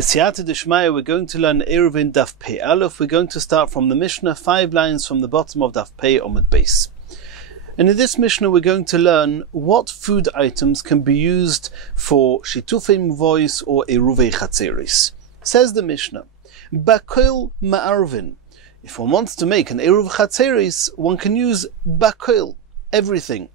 B'siyata d'shmaya, we're going to learn Eirovin Daf Pei Aleph. We're going to start from the Mishnah, 5 lines from the bottom of Daf Pei Omid Beis. And in this Mishnah, we're going to learn what food items can be used for shitufei muvois or eiruvei chatzeris. Says the Mishnah, Bakol ma'arvin. If one wants to make an eruv chatzeris, one can use bakol, everything.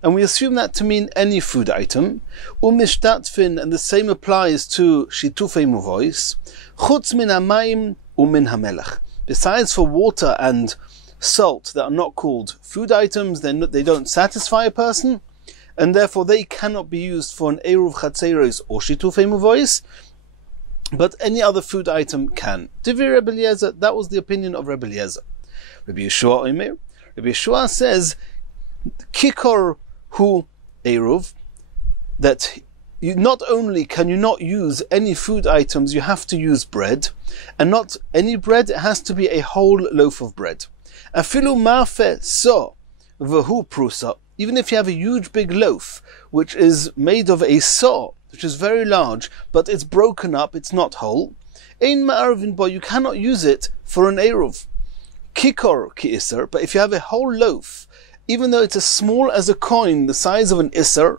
And we assume that to mean any food item. Umishtatfin, and the same applies to shitufei muvois. Chutz min hamayim umin hamelach. Besides for water and salt that are not called food items, they don't satisfy a person, and therefore they cannot be used for an eruv chatzeris or shitufei muvois, but any other food item can. Divrei Rebbe Eliezer, that was the opinion of Rebbe Eliezer. Rebbe Yeshua Omer, Rebbe Yeshua says, Kikor hu eruv, that not only can you not use any food items, you have to use bread, and not any bread, it has to be a whole loaf of bread. Afilu mafe so v'hu prusa, even if you have a huge big loaf, which is made of a saw, which is very large, but it's broken up, it's not whole, ein ma'arvin bo, you cannot use it for an eruv. Kikor ki iser, but if you have a whole loaf, even though it's as small as a coin, the size of an iser,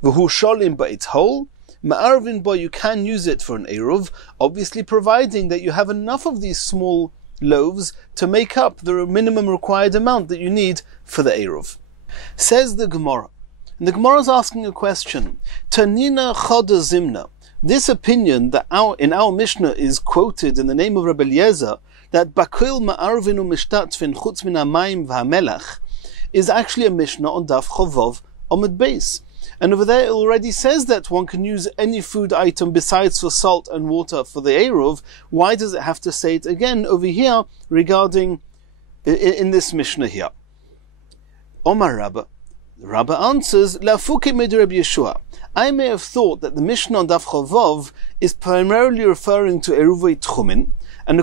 v'hu sholim, but it's whole, ma'arvin bo, you can use it for an eruv, obviously providing that you have enough of these small loaves to make up the minimum required amount that you need for the eruv. Says the Gemara, and the Gemara is asking a question. Tanina choda zimna. This opinion that in our Mishnah is quoted in the name of Rebbe Eliezer, that bakil ma'arvinu mishtatvin chutz min hamayim v'hamelach, is actually a Mishnah on Daf Chovov Omid Beis. And over there it already says that one can use any food item besides for salt and water for the eruv. Why does it have to say it again over here regarding in this Mishnah here? Omar Rabba. Rabba answers, Lafuki mid Rebbe Yeshua. I may have thought that the Mishnah on Daf Chovov is primarily referring to eruvei tchumin, and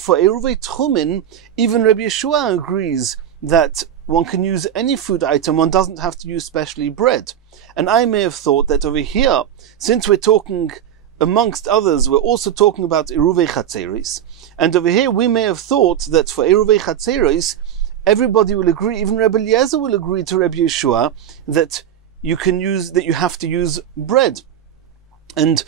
for eruvei tchumin, even Rebbe Yeshua agrees that one can use any food item, one doesn't have to use specially bread. And I may have thought that over here, since we're talking, amongst others, we're also talking about eiruvei chatzeris, and over here we may have thought that for eiruvei chatzeris, everybody will agree, even Rebbe Eliezer will agree to Rebbe Yeshua, that you have to use bread. And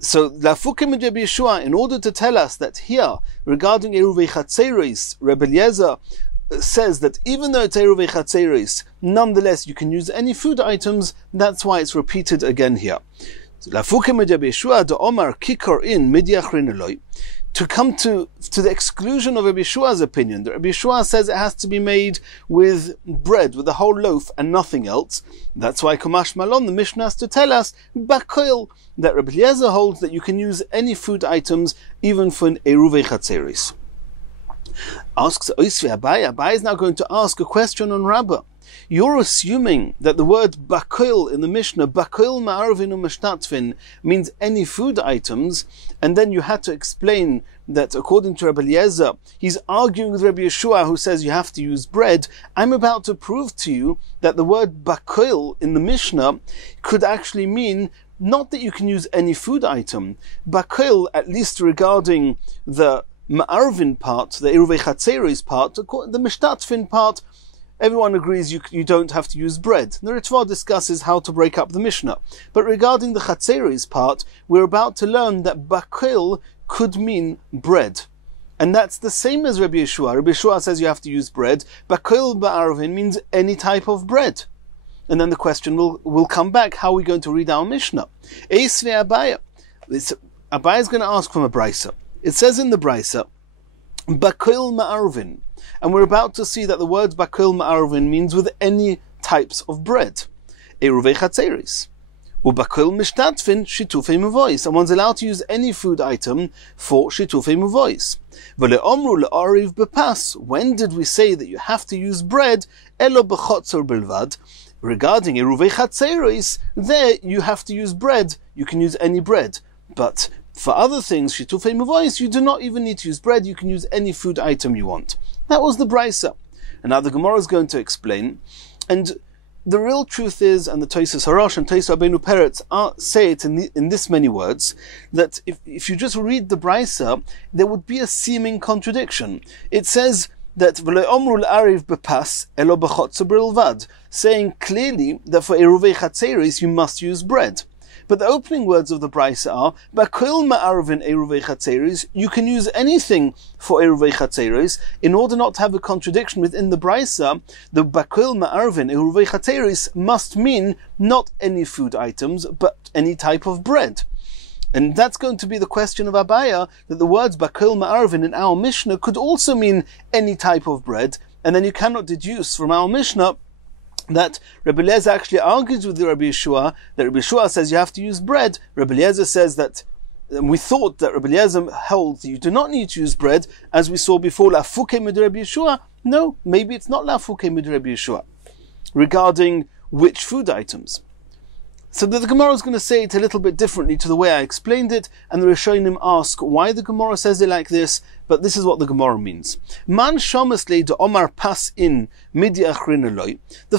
so, Lafukim and Rebbe Yeshua, in order to tell us that here, regarding eiruvei chatzeris, Rebbe Eliezer says that even though it's eiruvei chatzeris, nonetheless you can use any food items. That's why it's repeated again here. Lafukim and Rebbe Yeshua de Omar kikor in midyachrin eloi. To come to the exclusion of Rebbe Yeshua's opinion, that Rebbe Yeshua says it has to be made with bread, with a whole loaf and nothing else. That's why Kamash Malon, the Mishnah has to tell us, Bakol, that Rebbe Eliezer holds that you can use any food items, even for an eruvei chatzeris. Asks Oisvi Abai. Abai is now going to ask a question on Rabbah. You're assuming that the word bakol in the Mishnah, bakol ma'arvin u'mishtatvin, means any food items, and then you had to explain that according to Rebbe Eliezer, he's arguing with Rebbe Yeshua who says you have to use bread. I'm about to prove to you that the word bakol in the Mishnah could actually mean not that you can use any food item. Bakol, at least regarding the ma'arvin part, the eruvei chatzeris part, the mishtatvin part, everyone agrees you don't have to use bread. The Ritva discusses how to break up the Mishnah. But regarding the chatzeris part, we're about to learn that bakil could mean bread. And that's the same as Rebbe Yeshua. Rebbe Yeshua says you have to use bread. Bakil ba'arvin means any type of bread. And then the question will come back, how are we going to read our Mishnah? Eisve Abaya. Abaya is going to ask from a brisa. It says in the brisa, bakil ma'arvin. And we're about to see that the word bakil ma'arvin means with any types of bread. Eiruvei chatzeris. Ubakil mishtatvin shitufei muvois. And one's allowed to use any food item for shitufei muvois. V'le'omru le'ariv bepas. When did we say that you have to use bread? Elo b'chotzor bilvad. Regarding eruvei chatzeris, there you have to use bread. You can use any bread. But for other things, shitufei muvois, you do not even need to use bread. You can use any food item you want. That was the brisa. And now the Gemara is going to explain. And the real truth is, and the Tosfos Harosh and Tosfos Rabbeinu Peretz say it in this many words, that if you just read the Brisa, there would be a seeming contradiction. It says that v'lo omru l'ariv bepas elo b'chotzer b'ilvad, saying clearly that for Eirovei Chatzeris you must use bread. But the opening words of the Brisa are, Bakil ma'arvin Eirovei Chatzeris, you can use anything for Eirovei Chatzeris. In order not to have a contradiction within the Brisa, the Bakil ma'arvin Eirovei Chatzeris must mean not any food items, but any type of bread. And that's going to be the question of Abaya, that the words Bakil ma'arvin in our Mishnah could also mean any type of bread, and then you cannot deduce from our Mishnah that Rabbi Eliezer actually argues with the Rabbi Yeshua, that Rabbi Yeshua says you have to use bread. Rabbi Eliezer says that, and we thought that Rabbi Eliezer held that you do not need to use bread, as we saw before, La Fuke Mid Rabbi Yeshua. No, maybe it's not La Fuke Mid Rabbi Yeshua, regarding which food items. So the Gemara is going to say it a little bit differently to the way I explained it, and the Rishonim ask why the Gemara says it like this, but this is what the Gemara means. Man shamas le de omar pas in midi achrin eloi, the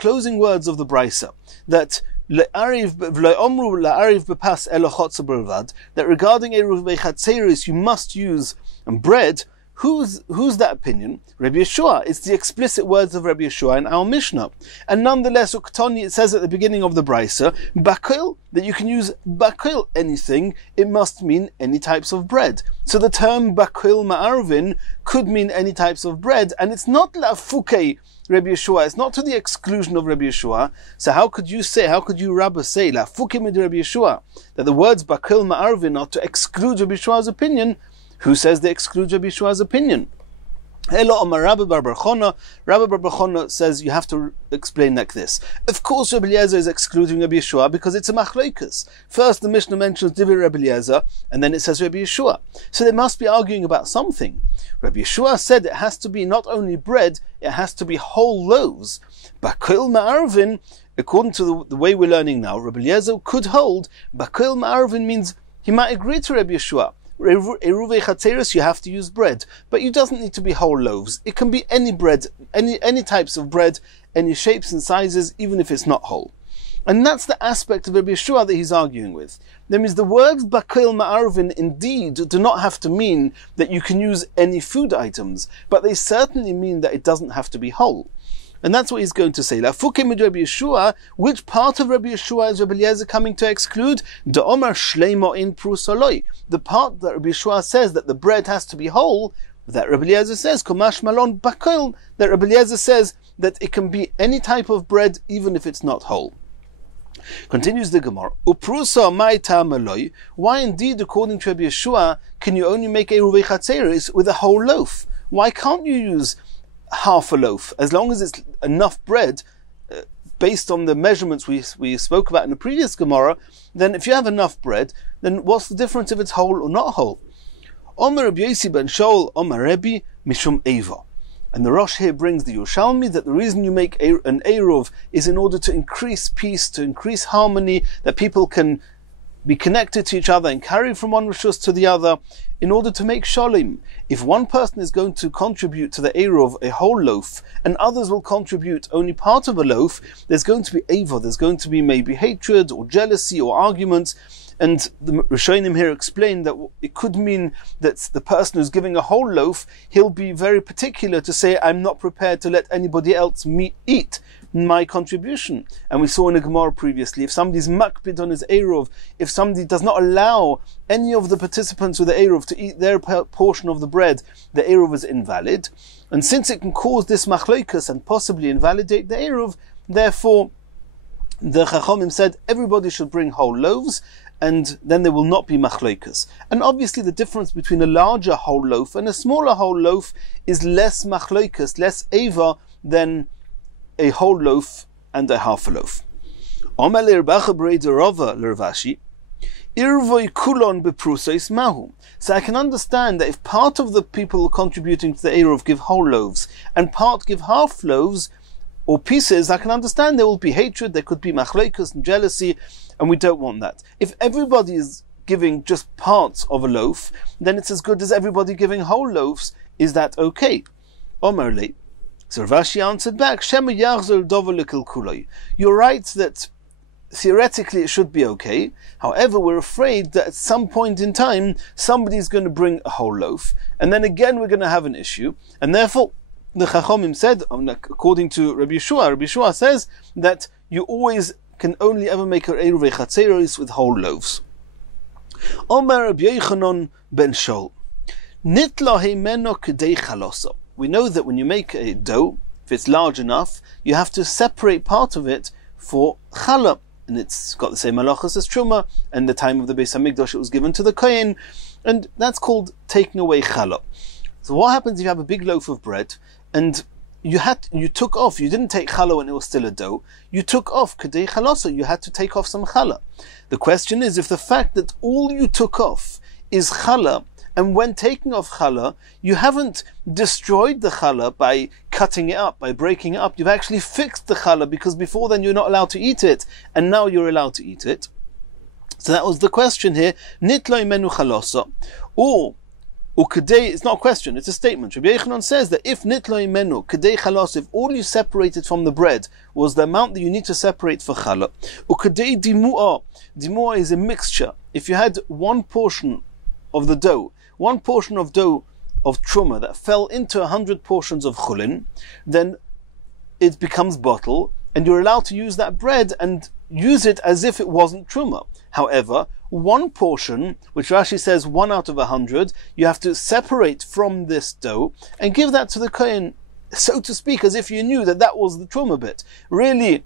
closing words of the Brisa, that le'ariv v'lo omru le'ariv bepas elo chotzer b'ilvad, that regarding Eirovei Chatzeris you must use bread. Who's that opinion? Rabbi Yeshua. It's the explicit words of Rabbi Yeshua in our Mishnah. And nonetheless, Uktoni, it says at the beginning of the Brisa, Bakil, that you can use Bakil anything, it must mean any types of bread. So the term Bakil Ma'arvin could mean any types of bread, and it's not La Fuke Rabbi Yeshua, it's not to the exclusion of Rabbi Yeshua. So how could you Rabbah say, La Fuke Mid Rabbi Yeshua, that the words Bakil Ma'arvin are to exclude Rabbi Yeshua's opinion? Who says they exclude Rabbi Yeshua's opinion? Rabbi Bar Bar Chona says you have to explain like this. Of course, Rabbi Eliezer is excluding Rabbi Yeshua because it's a machlokes. First, the Mishnah mentions Divrei Rabbi Eliezer, and then it says Rabbi Yeshua. So they must be arguing about something. Rabbi Yeshua said it has to be not only bread, it has to be whole loaves. Bakil Ma'arvin, according to the way we're learning now, Rabbi Eliezer could hold Bakil Ma'arvin means he might agree to Rabbi Yeshua. Eirovei Chatzeris, you have to use bread, but it doesn't need to be whole loaves. It can be any bread, any types of bread, any shapes and sizes, even if it's not whole. And that's the aspect of Rabbi Yeshua that he's arguing with. That means the words Bakil Ma'arvin indeed do not have to mean that you can use any food items, but they certainly mean that it doesn't have to be whole. And that's what he's going to say. La Fuke Mid Rabbi Yeshua, which part of Rabbi Yeshua is Rabbi Eliezer coming to exclude? De Omar Shleimo in Prusoloi. The part that Rabbi Yeshua says that the bread has to be whole, that Rabbi Eliezer says, Komash Malon Bakil, that Rabbi Eliezer says that it can be any type of bread, even if it's not whole. Continues the Gemara. Uprusa mai ta'amaloi. Why indeed, according to Rabbi Yeshua, can you only make Eirovei Chatzeris with a whole loaf? Why can't you use half a loaf, as long as it's enough bread, based on the measurements we spoke about in the previous Gemara? Then if you have enough bread, then what's the difference if it's whole or not whole? Omer Rabbi Yosi ben Shaul, Omer Rebbe, Mishum Eva. And the Rosh here brings the Yerushalmi that the reason you make an Eruv is in order to increase peace, to increase harmony, that people can be connected to each other and carry from one rishus to the other, in order to make shalom. If one person is going to contribute to the Eruv a whole loaf, and others will contribute only part of a loaf, there's going to be Eva, there's going to be maybe hatred or jealousy or arguments. And the Rishonim here explain that it could mean that the person who's giving a whole loaf, he'll be very particular to say, I'm not prepared to let anybody else eat my contribution. And we saw in the Gemara previously, if somebody's makpid on his Eruv, if somebody does not allow any of the participants with the Eruv to eat their portion of the bread, the Eruv is invalid. And since it can cause this machlokas and possibly invalidate the Eruv, therefore the Chachamim said everybody should bring whole loaves, and then there will not be machlokas. And obviously the difference between a larger whole loaf and a smaller whole loaf is less machlokas, less eva, than a whole loaf and a half a loaf. So I can understand that if part of the people contributing to the Eruv give whole loaves and part give half loaves or pieces, I can understand there will be hatred, there could be machlokas and jealousy, and we don't want that. If everybody is giving just parts of a loaf, then it's as good as everybody giving whole loaves. Is that okay? Omerle. So Rashi answered back, Shema yachzor dover l'kilkuloi. You're right that theoretically it should be okay. However, we're afraid that at some point in time, somebody's going to bring a whole loaf, and then again we're going to have an issue, and therefore the Chachomim said, according to Rabbi Yeshua says that you always can only ever make a Eruv Chatzeros with whole loaves. Omer Rabbi Yochanan ben Shol, Nitla heimeno kedei chaloso. We know that when you make a dough, if it's large enough, you have to separate part of it for challah. And it's got the same halachas as truma, and the time of the Beis Hamikdash it was given to the kohen, and that's called taking away challah. So what happens if you have a big loaf of bread, and you took off, you didn't take challah when it was still a dough, you took off kedei chaloso, you had to take off some challah. The question is, if the fact that all you took off is challah, and when taking off challah, you haven't destroyed the challah by cutting it up, by breaking it up. You've actually fixed the challah, because before then you're not allowed to eat it, and now you're allowed to eat it. So that was the question here. Nitlo imenu chalosa, or kedei. It's not a question; it's a statement. Rabbi Yochanan says that if nitlo imenu kedei chalos, if all you separated from the bread was the amount that you need to separate for challah, kedei dimua. Dimua is a mixture. If you had one portion of the dough, one portion of dough of truma that fell into 100 portions of chulin, then it becomes bottle, and you're allowed to use that bread and use it as if it wasn't truma. However, one portion, which Rashi says 1 out of 100, you have to separate from this dough and give that to the kohen, so to speak, as if you knew that that was the truma bit. Really,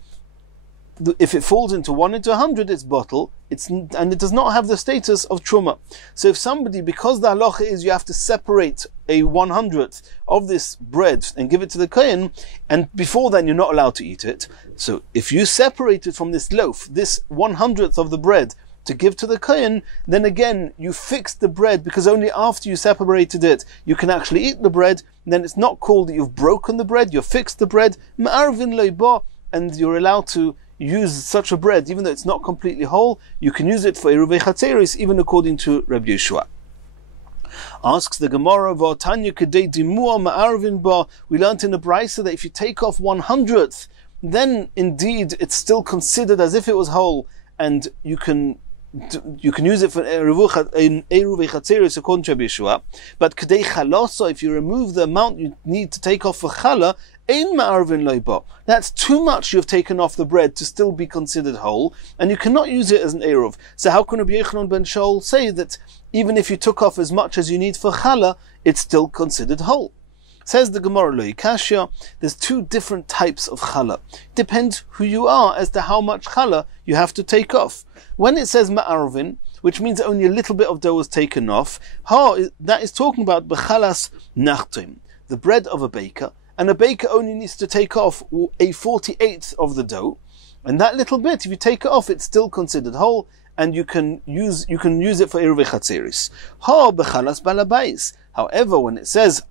if it falls into 1 into 100, it's bottle, and it does not have the status of truma. So if somebody, because the halacha is you have to separate a 100th of this bread and give it to the kohen, and before then you're not allowed to eat it. So if you separate it from this loaf, this 100th of the bread, to give to the kohen, then again you fixed the bread, because only after you separated it you can actually eat the bread. Then it's not called that you've broken the bread, you've fixed the bread, ma'arvin loiba, and you're allowed to use such a bread, even though it's not completely whole. You can use it for Eruv Chatzeros, even according to Rabbi Yeshua. Asks the Gemara, V'atanya kedei dimua ma'arvin ba. We learnt in the Brisa that if you take off 100th, then indeed it's still considered as if it was whole, and you can use it for Eruv Chatzeros according to Rabbi Yeshua. But kedei chalosa, if you remove the amount you need to take off for challah, ein ma'arvin loiba. That's too much you've taken off the bread to still be considered whole, and you cannot use it as an eruv. So how can Rabbi Yochanan ben Shol say that even if you took off as much as you need for challah, it's still considered whole? Says the Gemara lo yikashya, there's 2 different types of challah. Depends who you are as to how much challah you have to take off. When it says ma'arvin, which means only a little bit of dough was taken off, that is talking about b'chalas nachtim, the bread of a baker, and a baker only needs to take off a 48th of the dough, and that little bit, if you take it off, it's still considered whole, and you can use it for Eruv Chatzeros. Ha b'chalas balabais. However, when it says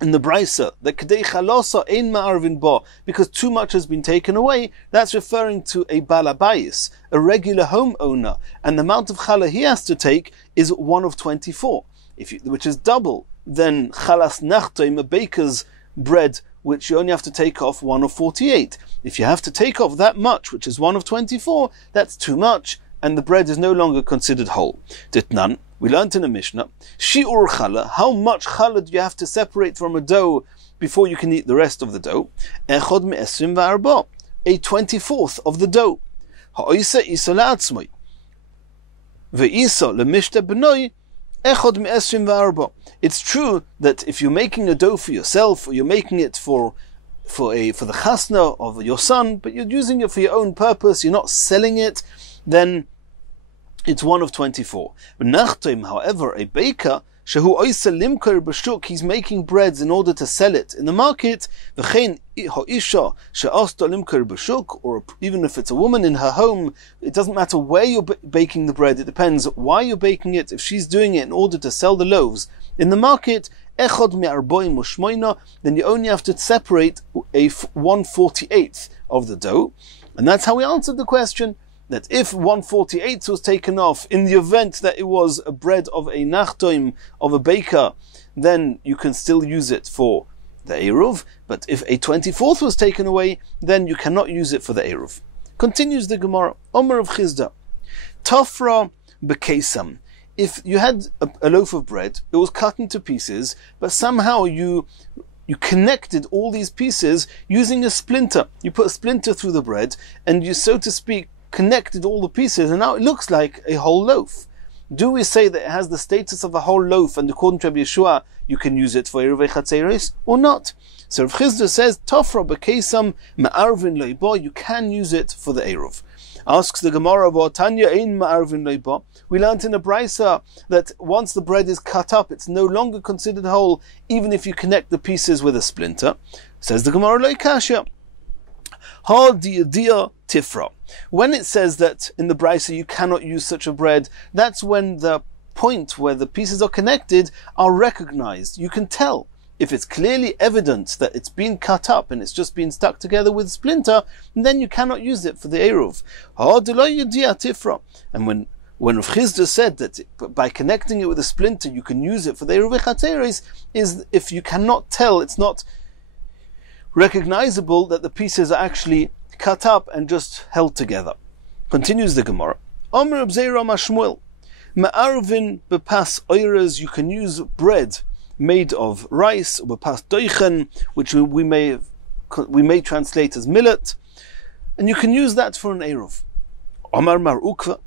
in the Brisa that kedei chalosa ein ma'arvin ba, because too much has been taken away, that's referring to a balabais, a regular homeowner, and the amount of challah he has to take is 1 of 24, which is double than chalas nachtim, a baker's bread, which you only have to take off 1 of 48. If you have to take off that much, which is 1 of 24, that's too much, and the bread is no longer considered whole. Ditnan, we learnt in a Mishnah, shi'ur challah, how much challah do you have to separate from a dough before you can eat the rest of the dough? Echod me'esrim v'arba, a 24th of the dough. Ha'oisa isa la'atzmoi, ve'isa le'mishte b'noi, echod me'esrim v'arba. It's true that if you're making a dough for yourself, or you're making it for the chasna of your son, but you're using it for your own purpose, you're not selling it, then it's 1 of 24. Nachtim, however, a baker, shehu oisa limker b'shuk, he's making breads in order to sell it in the market. V'chein ha'isha she'asta limker b'shuk, or even if it's a woman in her home, it doesn't matter where you're baking the bread. It depends why you're baking it. If she's doing it in order to sell the loaves in the market, echod me'arboim u'shmoina, then you only have to separate a 1/48th of the dough, and that's how we answered the question. That if 1/48 was taken off in the event that it was a bread of a nachtoim, of a baker, then you can still use it for the Eruv, but if a 24th was taken away, then you cannot use it for the Eruv. Continues the Gemara, Omer of Chizda, Tafra bekesam. If you had a loaf of bread, it was cut into pieces, but somehow you connected all these pieces using a splinter. You put a splinter through the bread, and you, so to speak, connected all the pieces, and now it looks like a whole loaf. Do we say that it has the status of a whole loaf, and according to Rabbi Yeshua, you can use it for Eruv Chatzeris, or not? So Rav Chizda says, Tafra bekesam ma'arvin leiba, you can use it for the Eruv. Asks the Gemara about Tanya ein ma'arvin leiba. We learnt in a brisa that once the bread is cut up, it's no longer considered whole, even if you connect the pieces with a splinter. Says the Gemara leikasha. Ha diya tifra. When it says that in the brisa you cannot use such a bread, that's when the point where the pieces are connected are recognized. You can tell. If it's clearly evident that it's been cut up and it's just been stuck together with a splinter, then you cannot use it for the Eruv. And when Rav Chizda said that by connecting it with a splinter you can use it for the Eruv Chatzeris, is if you cannot tell, it's not recognizable that the pieces are actually cut up and just held together. Continues the Gemara. Omer Abzeira Mashmuel. Ma'arvin bepas oires, you can use bread made of rice, or bepas doichen, which we may translate as millet, and you can use that for an Eruv. Omar Mar Ukva.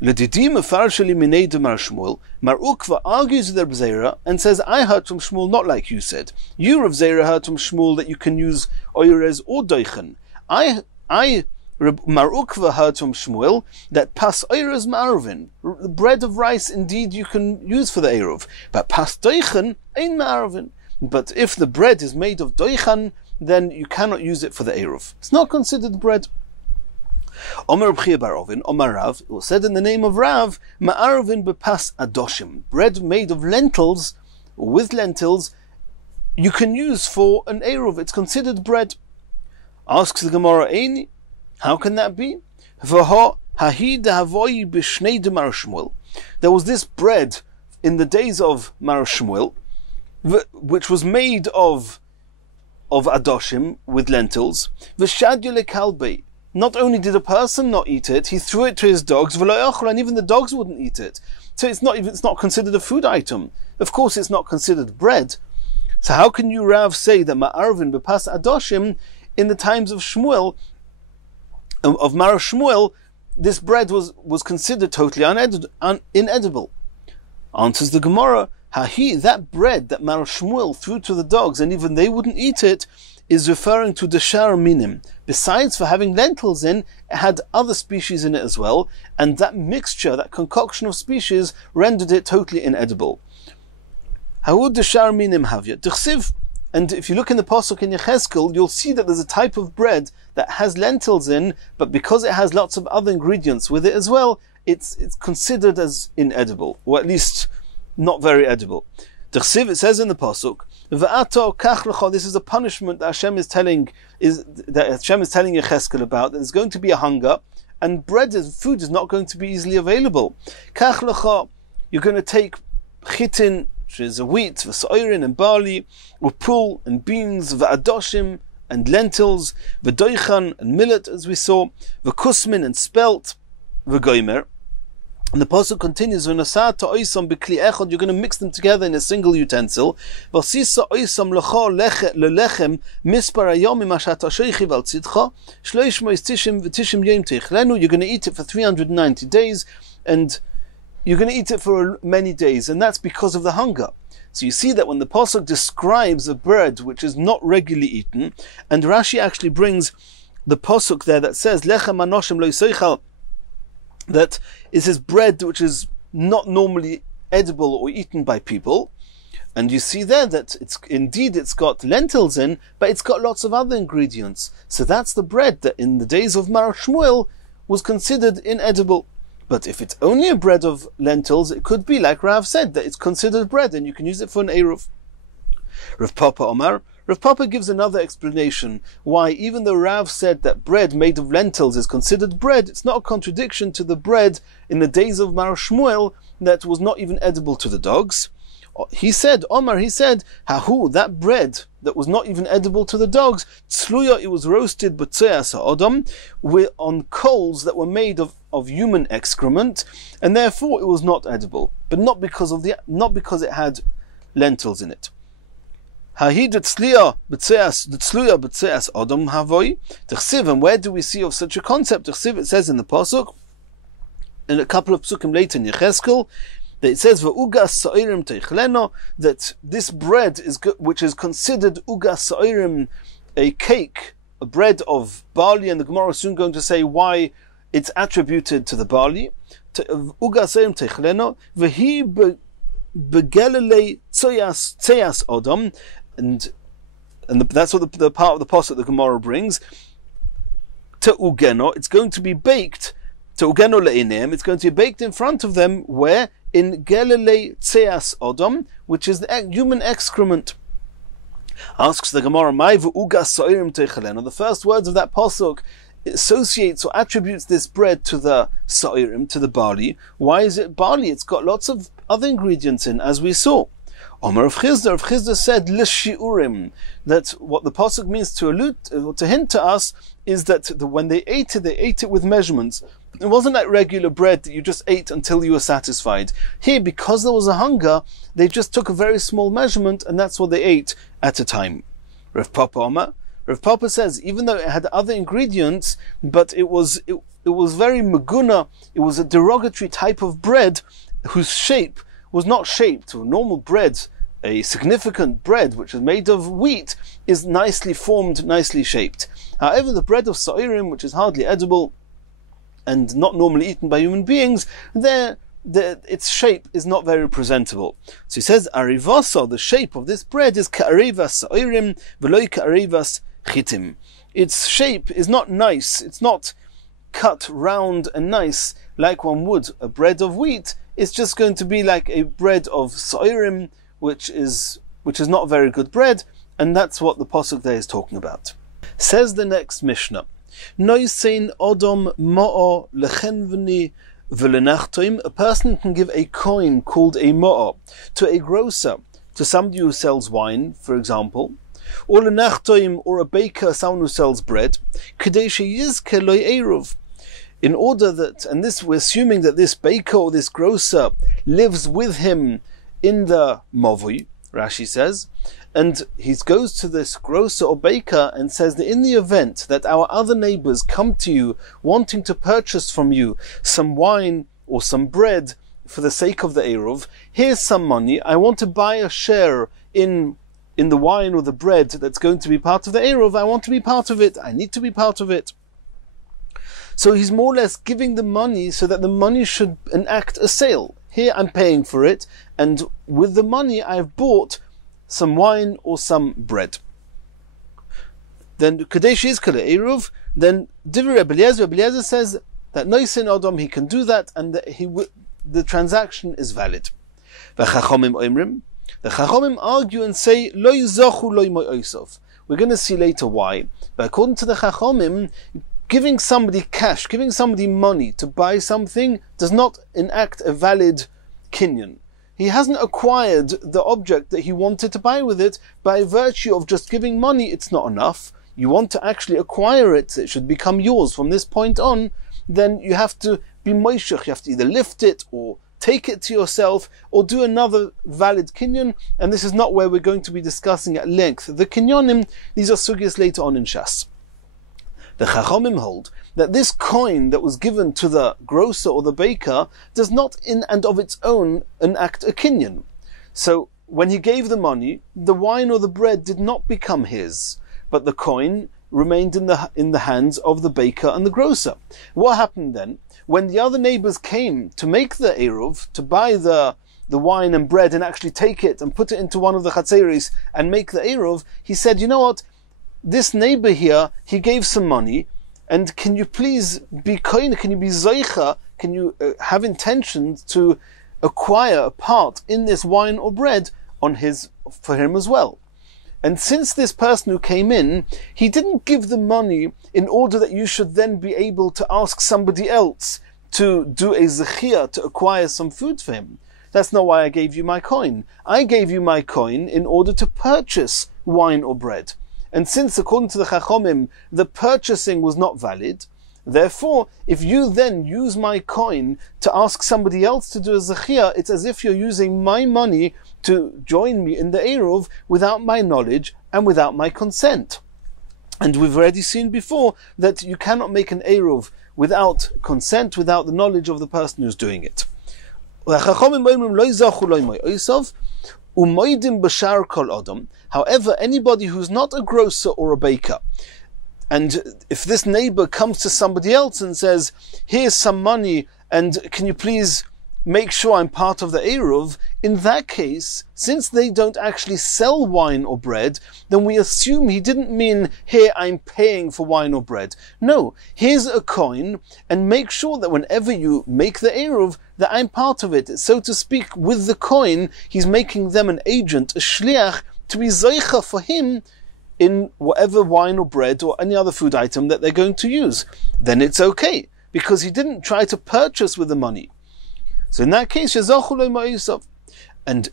L'didi mefarsheli minei de Mar Shmuel. Mar Ukva argues with Reb Zera and says, I heard from Shmuel not like you said. You, Reb Zera, heard from Shmuel that you can use oires or doichen. Mar Ukva heard from Shmuel that pas oires ma'arvin, the bread of rice indeed you can use for the Eruv, but pas doichen ein ma'arvin. But if the bread is made of doichan, then you cannot use it for the Eruv. It's not considered bread. Omer B'chia bar Ovin, Omer Rav, it was said in the name of Rav, ma'arvin bepas adoshim, bread made of lentils, or with lentils, you can use for an Eruv. It's considered bread. Asks the Gemara, Eini, how can that be? There was this bread in the days of Mar Shmuel, which was made of adoshim with lentils. Not only did a person not eat it, he threw it to his dogs, and even the dogs wouldn't eat it. So it's not considered a food item. Of course, it's not considered bread. So how can you, Rav, say that ma'arvin bepas adoshim in the times of Shmuel? Of Mar Shmuel, this bread was considered totally inedible. Answers the Gemara, that bread that Mar Shmuel threw to the dogs and even they wouldn't eat it, is referring to the shar minim. Besides for having lentils in, it had other species in it as well, and that mixture, that concoction of species, rendered it totally inedible. How would the shar minim have you? And if you look in the Pasuk in Yecheskel, you'll see that there's a type of bread that has lentils in, but because it has lots of other ingredients with it as well, it's considered as inedible, or at least not very edible. It says in the Pasuk, this is a punishment that Hashem is telling Yecheskel about, that there's going to be a hunger, and food is not going to be easily available. You're going to take chitin, which is a wheat, v'soirin and barley, upul and beans, v'adoshim and lentils, v'doichan and millet, as we saw, v'kusmin and spelt, v'goimer. And the pasuk continues, v'nasat ta'oisam b'kli echad, you're going to mix them together in a single utensil. V'sisa oisam lecha lelechem mispar hayomim asher tashoichiv al tzidcha, shloish mois tishim yom teichlenu, you're going to eat it for 390 days, and you're going to eat it for many days, and that's because of the hunger. So you see that when the pasuk describes a bread which is not regularly eaten, and Rashi actually brings the pasuk there that says lechem anoshim lo yisoichal, that is his bread which is not normally edible or eaten by people, and you see there that it's got lentils in, but it's got lots of other ingredients. So that's the bread that in the days of Mar Shmuel was considered inedible. But if it's only a bread of lentils, it could be, like Rav said, that it's considered bread and you can use it for an Eruv. Rav Papa Omar, Rav Papa gives another explanation why, even though Rav said that bread made of lentils is considered bread, it's not a contradiction to the bread in the days of Mar Shmuel that was not even edible to the dogs. He said, Hahu, that bread that was not even edible to the dogs, tzluya, it was roasted b'tzeas ha'odom, on coals that were made of human excrement, and therefore it was not edible, but not because it had lentils in it. Hahi tzluya b'tzeas odom havoi. And where do we see of such a concept? It says in the pasuk, in a couple of psukim later in Yecheskel, that it says v'ugas sa'irim teichleno, that this bread which is considered ugas sa'irim, a cake, a bread of barley, and the Gemara is soon going to say why it's attributed to the barley. Ugas sa'irim teichleno v'hi begelelei tzeas odom, and that's what the part of the pasuk the Gemara brings. To ugeno, it's going to be baked. To ugeno le'inem, it's going to be baked in front of them. Where? In gelelei tzeas odom, which is the human excrement. Asks the Gemara, "Mai v'ugas sa'irim teicheleno." The first words of that pasuk associates or attributes this bread to the sa'irim, to the barley. Why is it barley? It's got lots of other ingredients in, as we saw. Omer of Chisda said l'shiurim, that what the pasuk means to hint to us is that when they ate it with measurements. It wasn't like regular bread that you just ate until you were satisfied. Here, because there was a hunger, they just took a very small measurement, and that's what they ate at a time. Rav Papa says, even though it had other ingredients, but it was very maguna, it was a derogatory type of bread whose shape was not shaped. Normal bread, a significant bread which is made of wheat, is nicely formed, nicely shaped. However, the bread of sa'irim, which is hardly edible and not normally eaten by human beings, its shape is not very presentable. So he says, Arivasa, the shape of this bread is ka'arivas sa'irim v'loi ka'arivas chitim. Its shape is not nice, it's not cut round and nice like one would a bread of wheat. It's just going to be like a bread of sa'irim, which is not very good bread, and that's what the pasuk there is talking about. Says the next Mishnah, Noisein odom mo'o lechenvni v'lenachtoim. A person can give a coin called a mo'o to a grocer, to somebody who sells wine, for example, or lenachtoim, or a baker, someone who sells bread, kedei sheyizke lo eruv. In order that, and this we're assuming that this baker or this grocer lives with him in the movui, Rashi says, and he goes to this grocer or baker and says that in the event that our other neighbors come to you wanting to purchase from you some wine or some bread for the sake of the eruv, here's some money, I want to buy a share in the wine or the bread that's going to be part of the eruv, I want to be part of it, I need to be part of it. So he's more or less giving the money so that the money should enact a sale. Here I'm paying for it, and with the money I've bought some wine or some bread. Then Kadesh is Kala Eruv, then Divrei Eliezer says that Noisin Odom, he can do that, and that the transaction is valid. The Chachomim argue and say, Lo Yizochu Lo Mo'osov. We're going to see later why. But according to the Chachomim, giving somebody cash, giving somebody money to buy something does not enact a valid kinyan. He hasn't acquired the object that he wanted to buy with it. By virtue of just giving money, it's not enough. You want to actually acquire it, it should become yours from this point on, then you have to be moishech, you have to either lift it or take it to yourself or do another valid kinyan, and this is not where we're going to be discussing at length the kinyanim. These are sugyas later on in Shas. The Chachomim hold that this coin that was given to the grocer or the baker does not in and of its own enact a kinyan. So when he gave the money, the wine or the bread did not become his, but the coin remained in the hands of the baker and the grocer. What happened then? When the other neighbors came to make the eruv, to buy the wine and bread and actually take it and put it into one of the chatzeris and make the eruv, he said, you know what? This neighbor here, he gave some money, and can you please be koine, can you be zeicha, can you have intentions to acquire a part in this wine or bread for him as well? And since this person who came in, he didn't give the money in order that you should then be able to ask somebody else to do a zechia, to acquire some food for him. that's not why I gave you my coin. I gave you my coin in order to purchase wine or bread. And since, according to the Chachomim, the purchasing was not valid, therefore, if you then use my coin to ask somebody else to do a zechia, it's as if you're using my money to join me in the Eruv without my knowledge and without my consent. And we've already seen before that you cannot make an Eruv without consent, without the knowledge of the person who's doing it. However, anybody who's not a grocer or a baker, and if this neighbor comes to somebody else and says, here's some money, and can you please make sure I'm part of the Eruv, in that case, since they don't actually sell wine or bread, then we assume he didn't mean, here I'm paying for wine or bread. No, here's a coin, and make sure that whenever you make the Eruv, that I'm part of it. So to speak, with the coin, he's making them an agent, a shliach, to be zeicha for him in whatever wine or bread or any other food item that they're going to use. Then it's okay, because he didn't try to purchase with the money. So in that case, and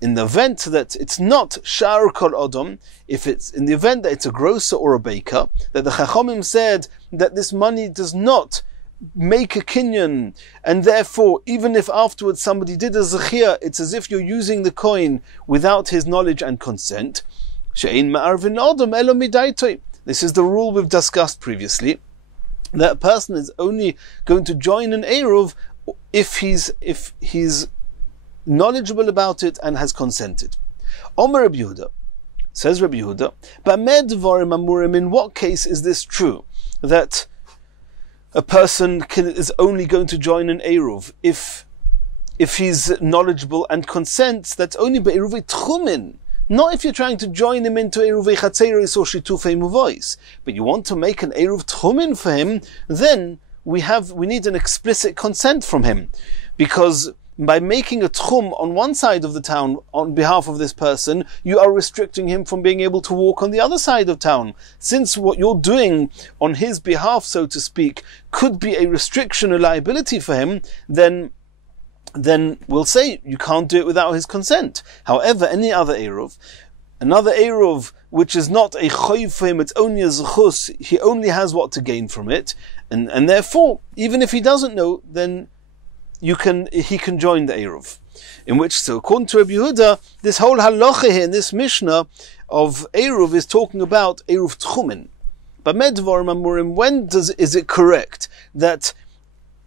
in the event that it's not shar kol odom, if it's in the event that it's a grocer or a baker, that the Chachomim said that this money does not make a kinyan, and therefore, even if afterwards somebody did a zechia, it's as if you're using the coin without his knowledge and consent. This is the rule we've discussed previously, that a person is only going to join an Eruv if he's knowledgeable about it and has consented. Omer Rabbi Yehuda, says Rabbi Yehuda, in what case is this true? That a person is only going to join an Eruv if he's knowledgeable and consents. That's only by Eruvei Tchumin. Not if you're trying to join him into Eruvei Chatzeris or Shitufei Muvois. But you want to make an Eruv Tchumin for him, then we need an explicit consent from him. Because by making a tchum on one side of the town on behalf of this person, you are restricting him from being able to walk on the other side of town. Since what you're doing on his behalf, so to speak, could be a restriction or liability for him, then we'll say you can't do it without his consent. However, another Eruv, which is not a choiv for him, it's only a zechus, he only has what to gain from it, and therefore, even if he doesn't know, then he can join the Eruv. In which, so according to Rabbi Yehuda, this whole halacha here in this Mishnah of Eruv is talking about Eruv Tchumin. But medvarim amurim, when is it correct that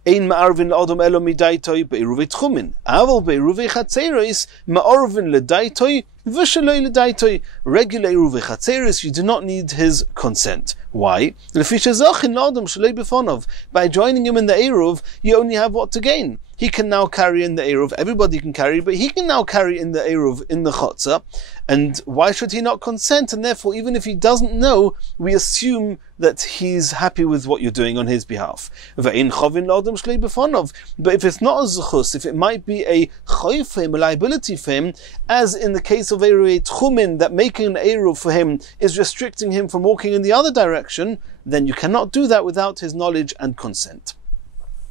ein ma'arvin l'adam elo midaitoi be'eruvei tchumin, aval be'eruvei chatzeros ma'arvin l'daitoi v'sheloi l'daitoi. Regular eruvei chatzeros, you do not need his consent. Why? L'fisha zachin l'adam sheloi b'fonov. By joining him in the eruv, you only have what to gain. He can now carry in the eruv. Everybody can carry, but he can now carry in the eruv in the chotzer. And why should he not consent? And therefore, even if he doesn't know, we assume that he's happy with what you're doing on his behalf. But if it's not a zechus, if it might be a choiv for him, a liability for him, as in the case of Eruvei Tchumin, that making an eruv for him is restricting him from walking in the other direction, then you cannot do that without his knowledge and consent.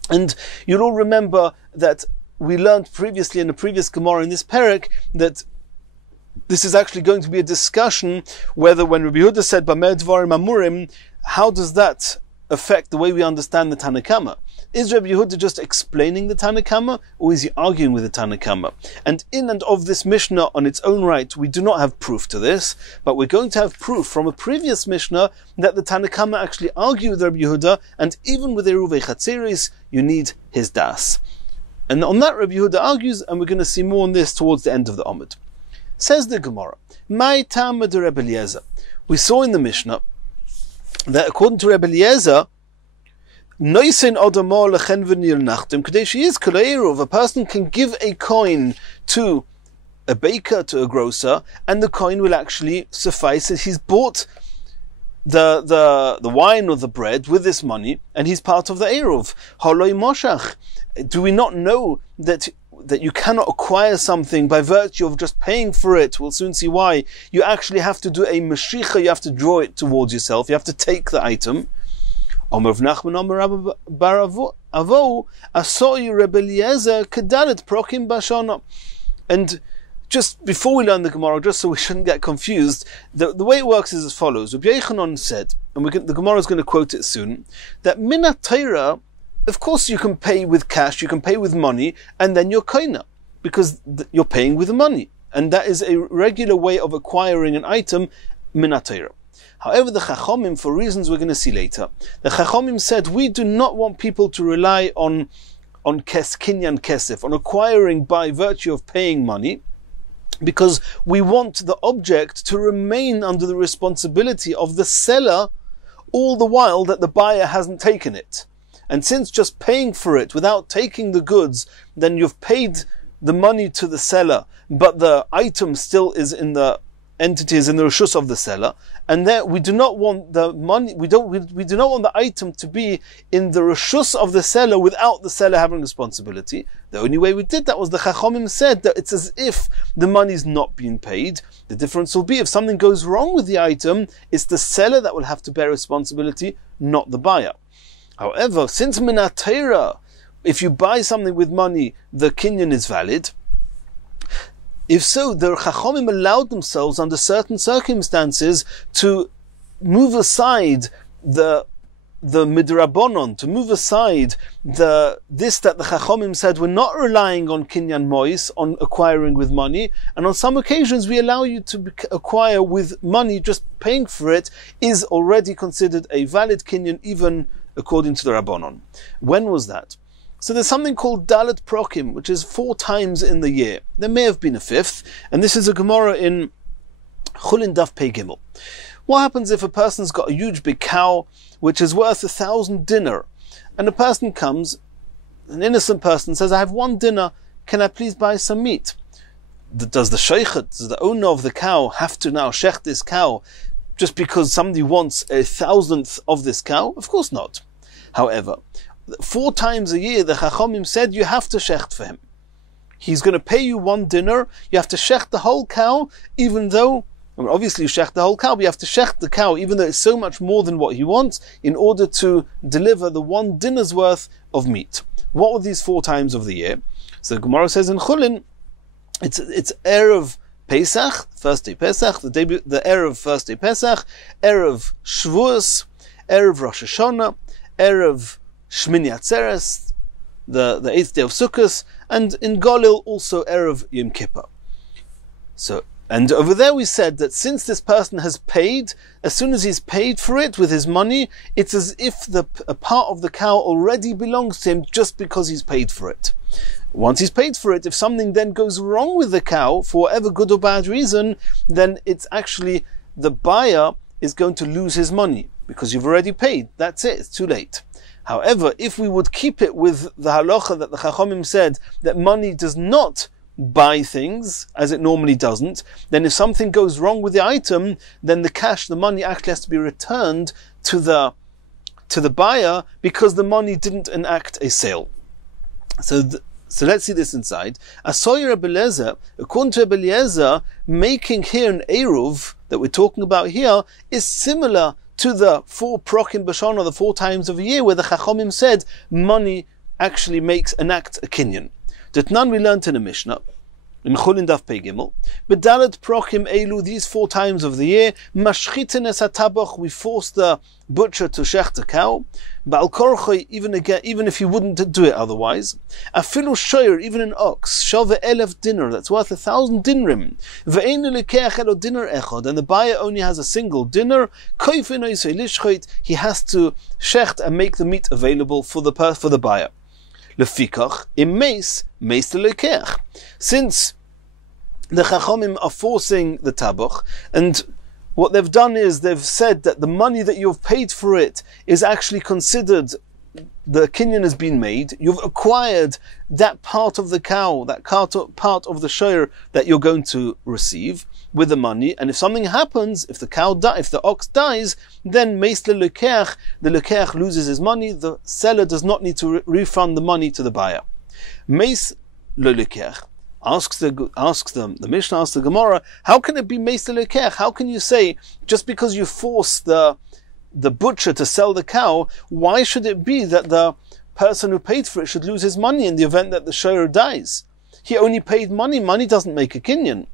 And you'll all remember that we learned previously in a previous Gemara in this perek that this is actually going to be a discussion whether when Rabbi Yehuda said Bameh Dvarim Amurim, how does that affect the way we understand the Tanna Kama? Is Rabbi Yehuda just explaining the Tanna Kama, or is he arguing with the Tanna Kama? And in and of this Mishnah on its own right, we do not have proof to this, but we're going to have proof from a previous Mishnah that the Tanna Kama actually argue with Rabbi Yehuda, and even with Eruvei Chatzeris, you need his das. And on that Rabbi Yehuda argues, and we're going to see more on this towards the end of the Amud. Says the Gemara, "My Tama de Rebbe Eliezer." We saw in the Mishnah that according to Rebbe Eliezer, Noisin Odamor lechen v'nil nachtem kadesh is kol eruv. A person can give a coin to a baker, to a grocer, and the coin will actually suffice. He's bought the wine or the bread with this money, and he's part of the eruv. Haloi moshach. Do we not know that you cannot acquire something by virtue of just paying for it? We'll soon see why. You actually have to do a meshicha, you have to draw it towards yourself, you have to take the item. Omer v'Nachman Omer bar Avo Asoi Rebbe Eliezer kedalet prokim bashana. And just before we learn the Gemara, just so we shouldn't get confused, the way it works is as follows. Rabbi Yochanan said, and the Gemara is going to quote it soon, that Min Torah, of course you can pay with cash, you can pay with money, and then you're koina, because you're paying with money. And that is a regular way of acquiring an item, Min Torah. However, the Chachomim, for reasons we're going to see later, the Chachomim said, we do not want people to rely on kinyan kesef, on acquiring by virtue of paying money, because we want the object to remain under the responsibility of the seller all the while that the buyer hasn't taken it. And since just paying for it without taking the goods, then you've paid the money to the seller, but the item still is in the entity, is in the reshus of the seller, and there we do not want the money, we do not want the item to be in the reshus of the seller without the seller having responsibility. The only way we did that was the Chachomim said that it's as if the money is not being paid. The difference will be if something goes wrong with the item, it's the seller that will have to bear responsibility, not the buyer. However, since Min Torah, if you buy something with money, the kinyan is valid. If so, the Chachomim allowed themselves under certain circumstances to move aside the midrabanon, to move aside this that the Chachomim said we're not relying on kinyan mois, on acquiring with money, and on some occasions we allow you to acquire with money, just paying for it is already considered a valid kinyan, even according to the Rabbanon. When was that? So there's something called Dalet Prokim, which is 4 times in the year. There may have been a 5th, and this is a Gemara in Chulin Daf Pei Gimel. What happens if a person's got a huge big cow, which is worth 1,000 dinar, and a person comes, an innocent person says, I have 1 dinar, can I please buy some meat? Does the sheikhet, does the owner of the cow, have to now shech this cow just because somebody wants 1,000th of this cow? Of course not. However, 4 times a year, the Chachomim said you have to shecht for him. He's going to pay you 1 dinar. You have to shecht the whole cow, even though, obviously you shecht the whole cow, but you have to shecht the cow, even though it's so much more than what he wants, in order to deliver the 1 dinar's worth of meat. What were these 4 times of the year? So the Gemara says in Chulin, it's Erev Pesach, first day Pesach, the Erev first day Pesach, Erev Shavuos, Erev Rosh Hashanah, Erev Shmini Atzeres, the 8th day of Sukkot, and in Golil also Erev Yom Kippur. So, and over there we said that since this person has paid, as soon as he's paid for it with his money, it's as if a part of the cow already belongs to him just because he's paid for it. Once he's paid for it, if something then goes wrong with the cow, for whatever good or bad reason, then it's actually the buyer is going to lose his money, because you've already paid. That's it, it's too late. However, if we would keep it with the halacha that the Chachomim said that money does not buy things, as it normally doesn't, then if something goes wrong with the item, then the cash, the money actually has to be returned to the buyer, because the money didn't enact a sale. So let's see this inside. Asoyer Abelezer, according to Abelezer, making here an Eruv that we're talking about here is similar to the 4 prokim b'shana, the 4 times of a year, where the Chachomim said money actually enacts a kinyan. That we learned in the Mishnah, in Chulin Daf Pei Gimel, B'dalet prokim elu, these 4 times of the year, mashchiten es hatabach, we force the butcher to shech the cow, ba'al korchoi, even if he wouldn't do it otherwise, afilu shoyer, even an ox, shove 1,000 dinar, that's worth 1,000 dinrim, ve'enu lekeach elo dinar echad, and the buyer only has a single dinar, koifin oisei lishchoit, he has to shecht and make the meat available for the buyer. Lefikach, im meis lekeach. Since the Chachomim are forcing the tabach, and what they've done is they've said that the money that you've paid for it is actually considered, the kinyan has been made, you've acquired that part of the cow, that part of the shayr that you're going to receive with the money, and if something happens, if the ox dies, then meis lekeach, the lekeach loses his money, the seller does not need to refund the money to the buyer. Meis lekeach asks the Mishnah, asks the Gemara, how can it be meis lekeach? How can you say, just because you force the butcher to sell the cow, why should it be that the person who paid for it should lose his money in the event that the shayr dies? he only paid money. Money doesn't make a kinyan.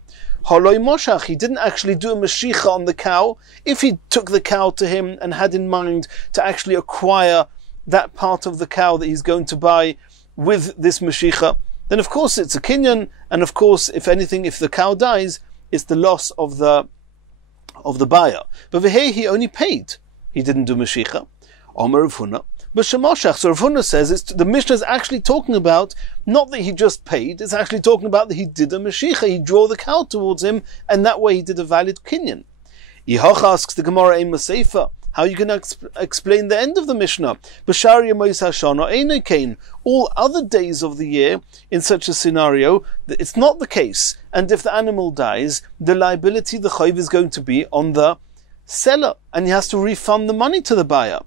Haloi moshach, he didn't actually do a mashicha on the cow. If he took the cow to him and had in mind to actually acquire that part of the cow that he's going to buy with this mashicha, then of course it's a kinyan, and of course, if anything, if the cow dies, it's the loss of the buyer. But here he only paid. He didn't do mashicha. Omer Rav Huna. But Shemoshach, so Rav Huna says the Mishnah is actually talking about not that he just paid, it's actually talking about that he did a mashicha, he drew the cow towards him, and that way he did a valid kinyan. Yihoch asks the Gemara Ein Maseifa, how are you going to explain the end of the Mishnah? B'shari Yemos Hashana Eino Kain. All other days of the year, in such a scenario, it's not the case. And if the animal dies, the liability, the chayv, is going to be on the seller, and he has to refund the money to the buyer.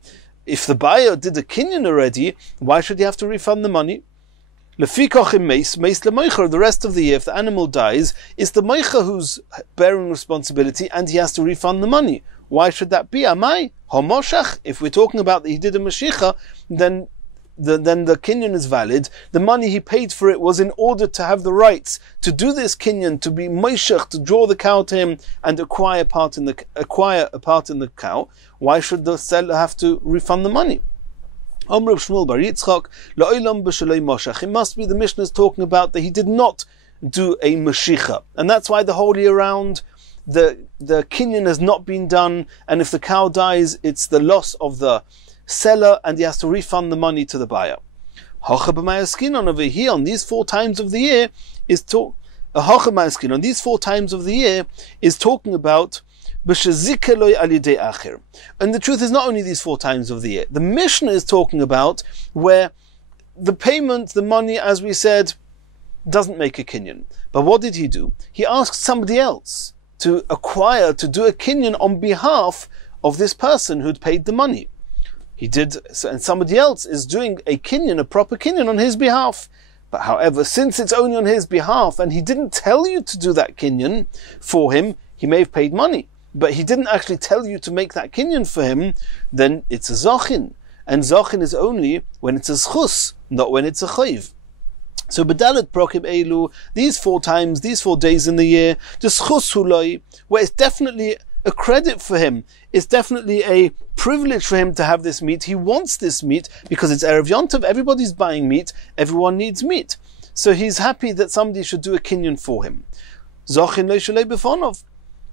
If the buyer did a kinyan already, why should he have to refund the money? Lefikach im meis lemoicher. The rest of the year, if the animal dies, it's the moicher who's bearing responsibility, and he has to refund the money. Why should that be? Amai homoshach. If we're talking about that he did a mashicha, then the kinyan is valid. The money he paid for it was in order to have the rights to do this kinyan, to be moishach, to draw the cow to him and acquire a part in the cow. Why should the seller have to refund the money? It must be the Mishnah is talking about that he did not do a mashicha, and that's why the whole year round the kinyan has not been done, and if the cow dies, it's the loss of the seller, and he has to refund the money to the buyer. Over here, on these 4 times of the year, is talking about. And the truth is not only these 4 times of the year. The Mishnah is talking about where the payment, the money, as we said, doesn't make a kinyan. But what did he do? He asked somebody else to do a kinyan on behalf of this person who'd paid the money. He did, and somebody else is doing a kinyan, a proper kinyan on his behalf. But however, since it's only on his behalf, and he didn't tell you to do that kinyan for him, he may have paid money, but he didn't actually tell you to make that kinyan for him, then it's a zachin. And zachin is only when it's a zchus, not when it's a chayv. So bedalet prokim elu, these 4 times, these 4 days in the year, the zchus huloi, where it's definitely a credit for him, it's definitely a privilege for him to have this meat. He wants this meat because it's Erev Yontov, everybody's buying meat, everyone needs meat. So he's happy that somebody should do a kinyan for him. Zachin lo shalei befonov.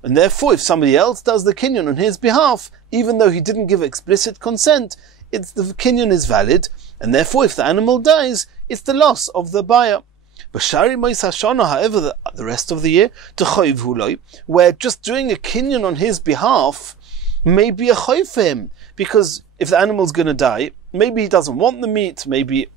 And therefore, if somebody else does the kinyan on his behalf, even though he didn't give explicit consent, the kinyan is valid, and therefore if the animal dies, it's the loss of the buyer. However, the rest of the year, where just doing a kinyan on his behalf may be a chayv for him, because if the animal's going to die, maybe he doesn't want the meat, maybe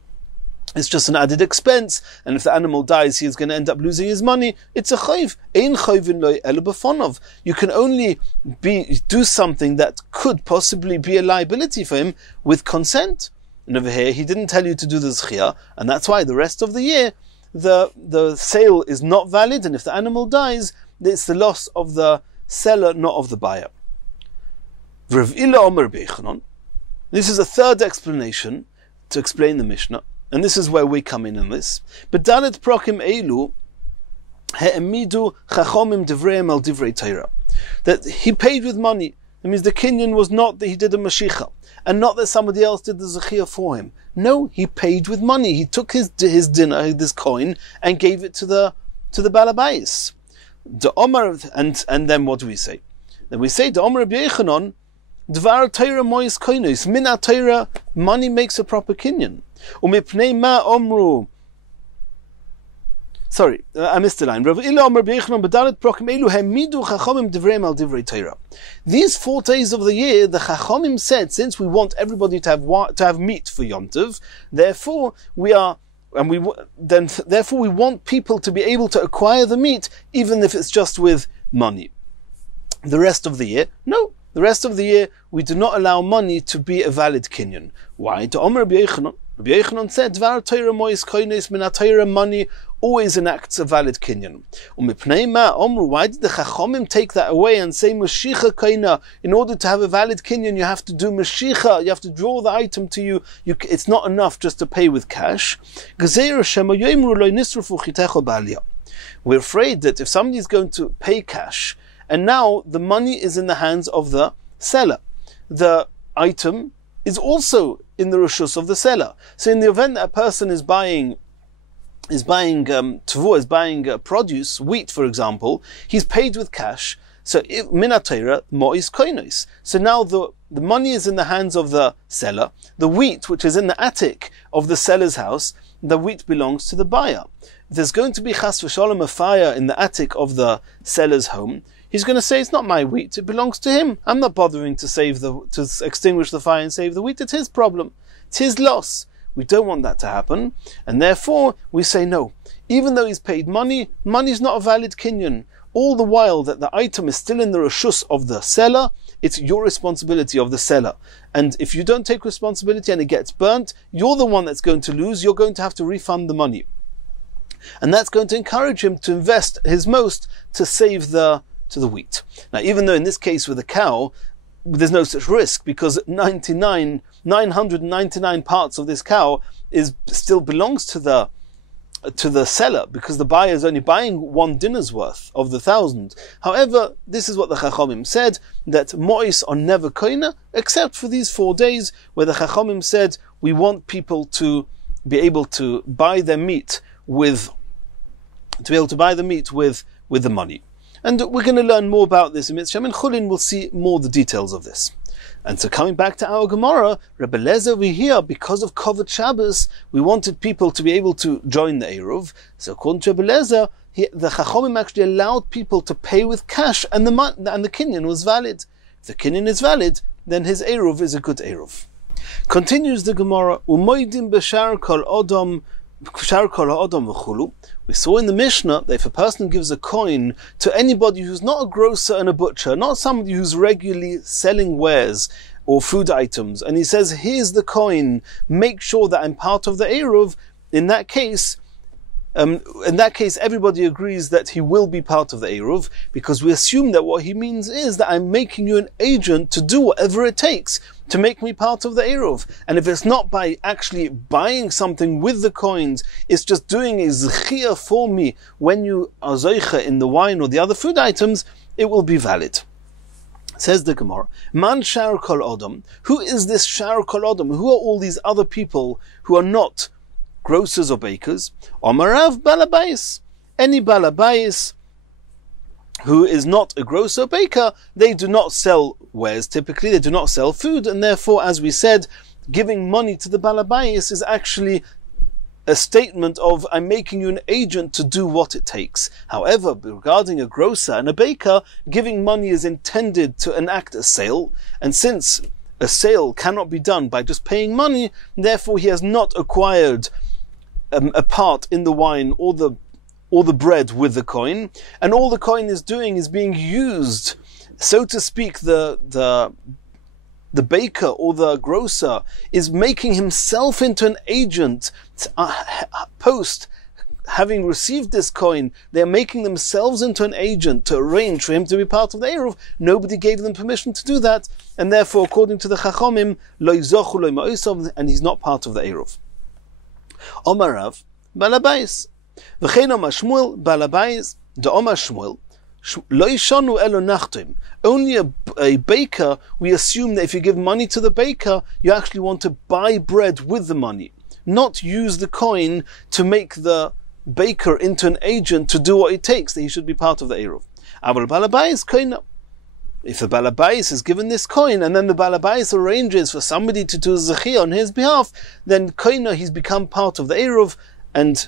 it's just an added expense, and if the animal dies, he's going to end up losing his money. It's a chayv. Ein chayvin lo ela b'fonov. You can only do something that could possibly be a liability for him with consent. And over here, he didn't tell you to do the zchiyah, and that's why the rest of the year, the sale is not valid, and if the animal dies, it's the loss of the seller, not of the buyer. This is a third explanation to explain the Mishnah. And this is where we come in this. Bedalet prokim elu he'emidu chachomim divreim al divrei Torah. That he paid with money. That means the kinyan was not that he did a mashicha, and not that somebody else did the zechiyah for him. No, he paid with money. He took his dinner, this coin, and gave it to the balabais. The Omar, and then what do we say? Then we say the Omar Rabbi Yechanan, dvar Torah mois koinos, min Torah, money makes a proper kinyan. Sorry, I missed the line. These 4 days of the year, the Chachamim said, since we want everybody to have meat for Yontiv, therefore we want people to be able to acquire the meat, even if it's just with money. The rest of the year, no. The rest of the year, we do not allow money to be a valid kinyan. Why? To Omer Rabbi Yechanan, Rabbi Yochanan said, Dvar Torah mois koines min Torah, money always enacts a valid kinyan. Umipnei ma omru, why did the Chachomim take that away and say Mashicha koina? In order to have a valid kinyan, you have to do Mashicha, you have to draw the item to you. It's not enough just to pay with cash. We're afraid that if somebody is going to pay cash, and now the money is in the hands of the seller, the item is also in the reshus of the seller. So in the event that a person is buying produce, wheat for example, he's paid with cash. So minatera mois koinos. So now the money is in the hands of the seller. The wheat, which is in the attic of the seller's house, the wheat belongs to the buyer. If there's going to be chas v'sholom, a fire in the attic of the seller's home, he's going to say, it's not my wheat, it belongs to him. I'm not bothering to extinguish the fire and save the wheat. It's his problem. It's his loss. We don't want that to happen. And therefore, we say no. Even though he's paid money, money's not a valid kinyan. All the while that the item is still in the reshus of the seller, it's your responsibility of the seller. And if you don't take responsibility and it gets burnt, you're the one that's going to lose. You're going to have to refund the money. And that's going to encourage him to invest his most to save the wheat. Now, even though in this case with a cow, there's no such risk, because 999 parts of this cow still belongs to the seller, because the buyer is only buying one dinner's worth of the 1,000. However, this is what the Chachomim said, that mois are never koina, except for these 4 days, where the Chachomim said we want people to be able to buy their meat with the money. And we're going to learn more about this in Mitzvah and Chulin. We'll see more the details of this. And so coming back to our Gemara, Rebbe Lezer over here, because of Kovod Shabbos, we wanted people to be able to join the Eruv. So according to Rebbe Lezer, the Chachomim actually allowed people to pay with cash, and the kinyan was valid. If the kinyan is valid, then his Eruv is a good Eruv. Continues the Gemara, Umoidim b'shar kol odom v'chulu. We saw in the Mishnah that if a person gives a coin to anybody who's not a grocer and a butcher, not somebody who's regularly selling wares or food items, and he says, here's the coin, make sure that I'm part of the Eruv, in that case, everybody agrees that he will be part of the Eruv, because we assume that what he means is that I'm making you an agent to do whatever it takes to make me part of the Eruv. And if it's not by actually buying something with the coins, it's just doing a zechia for me when you are zoicha in the wine or the other food items, it will be valid. Says the Gemara, Man shar kol odom. Who is this shar kol odom? Who are all these other people who are not grocers or bakers? Omarav balabais. Any balabais who is not a grocer or baker, they do not sell wares typically, they do not sell food, and therefore, as we said, giving money to the balabais is actually a statement of, I'm making you an agent to do what it takes. However, regarding a grocer and a baker, giving money is intended to enact a sale, and since a sale cannot be done by just paying money, therefore he has not acquired a part in the wine or the bread with the coin, and all the coin is doing is being used, so to speak. The baker or the grocer is making himself into an agent post having received this coin. They're making themselves into an agent to arrange for him to be part of the Eruv. Nobody gave them permission to do that, and therefore, according to the Chachomim, lo yizochu lo ma'osav, and he's not part of the Eruv. Omarav balabais. V'chein Omar Shmuel balabais de Omar Shmuel lo yishanu elo nachtim. Only a baker, we assume that if you give money to the baker, you actually want to buy bread with the money, not use the coin to make the baker into an agent to do what it takes, that he should be part of the Eruv. Aval balabais koina. If the balabais is given this coin, and then the balabais arranges for somebody to do zechia on his behalf, then koina, he's become part of the Eruv, and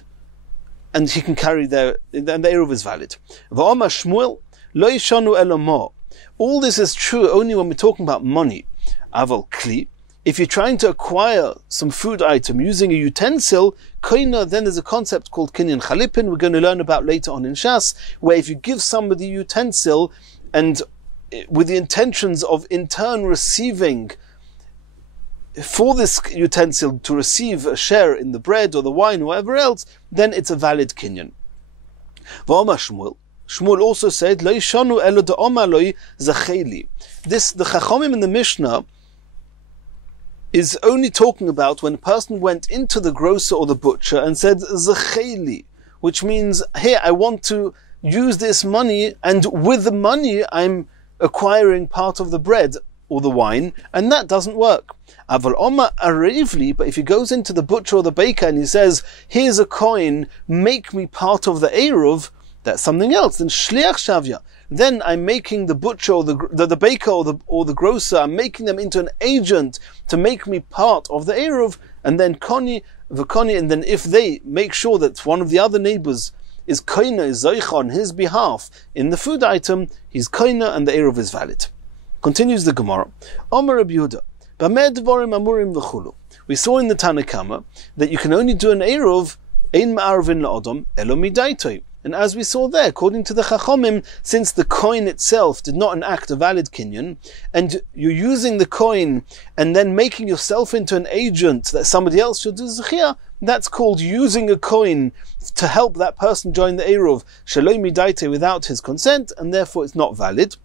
he can carry and the Eruv is valid. V'omar Shmuel lo yishanu elo mo. All this is true only when we're talking about money. Aval kli. If you're trying to acquire some food item using a utensil, koina, then there's a concept called kinyan chalipin, we're going to learn about later on in Shas, where if you give somebody a utensil, and with the intentions of in turn receiving for this utensil to receive a share in the bread or the wine or whatever else, then it's a valid kinyan. V'omar Shmuel. Shmuel also said, Lo yishanu elo de'omar loi zacheli. This, the Chachomim in the Mishnah, is only talking about when a person went into the grocer or the butcher and said, zacheli, which means, hey, I want to use this money, and with the money I'm acquiring part of the bread or the wine, and that doesn't work. Aval Omar Arivli, but if he goes into the butcher or the baker and he says, here's a coin, make me part of the Eruv, that's something else. Then Shliach Shavya, then I'm making the butcher or the baker or the grocer, I'm making them into an agent to make me part of the Eruv, and then Koni, V'Koni, and then if they make sure that one of the other neighbors is koina, is zoicha on his behalf in the food item, he's koina and the Eruv is valid. Continues the Gemara. Omer Rabbi Yehuda, b'meh dvorim amurim v'chulu. We saw in the Tanakama that you can only do an Eruv ein ma'arvin la'odom elo midaitoi. And as we saw there, according to the Chachomim, since the coin itself did not enact a valid kinyan, and you're using the coin and then making yourself into an agent that somebody else should do zechia, that's called using a coin to help that person join the Eruv shaloi midaite without his consent, and therefore it's not valid.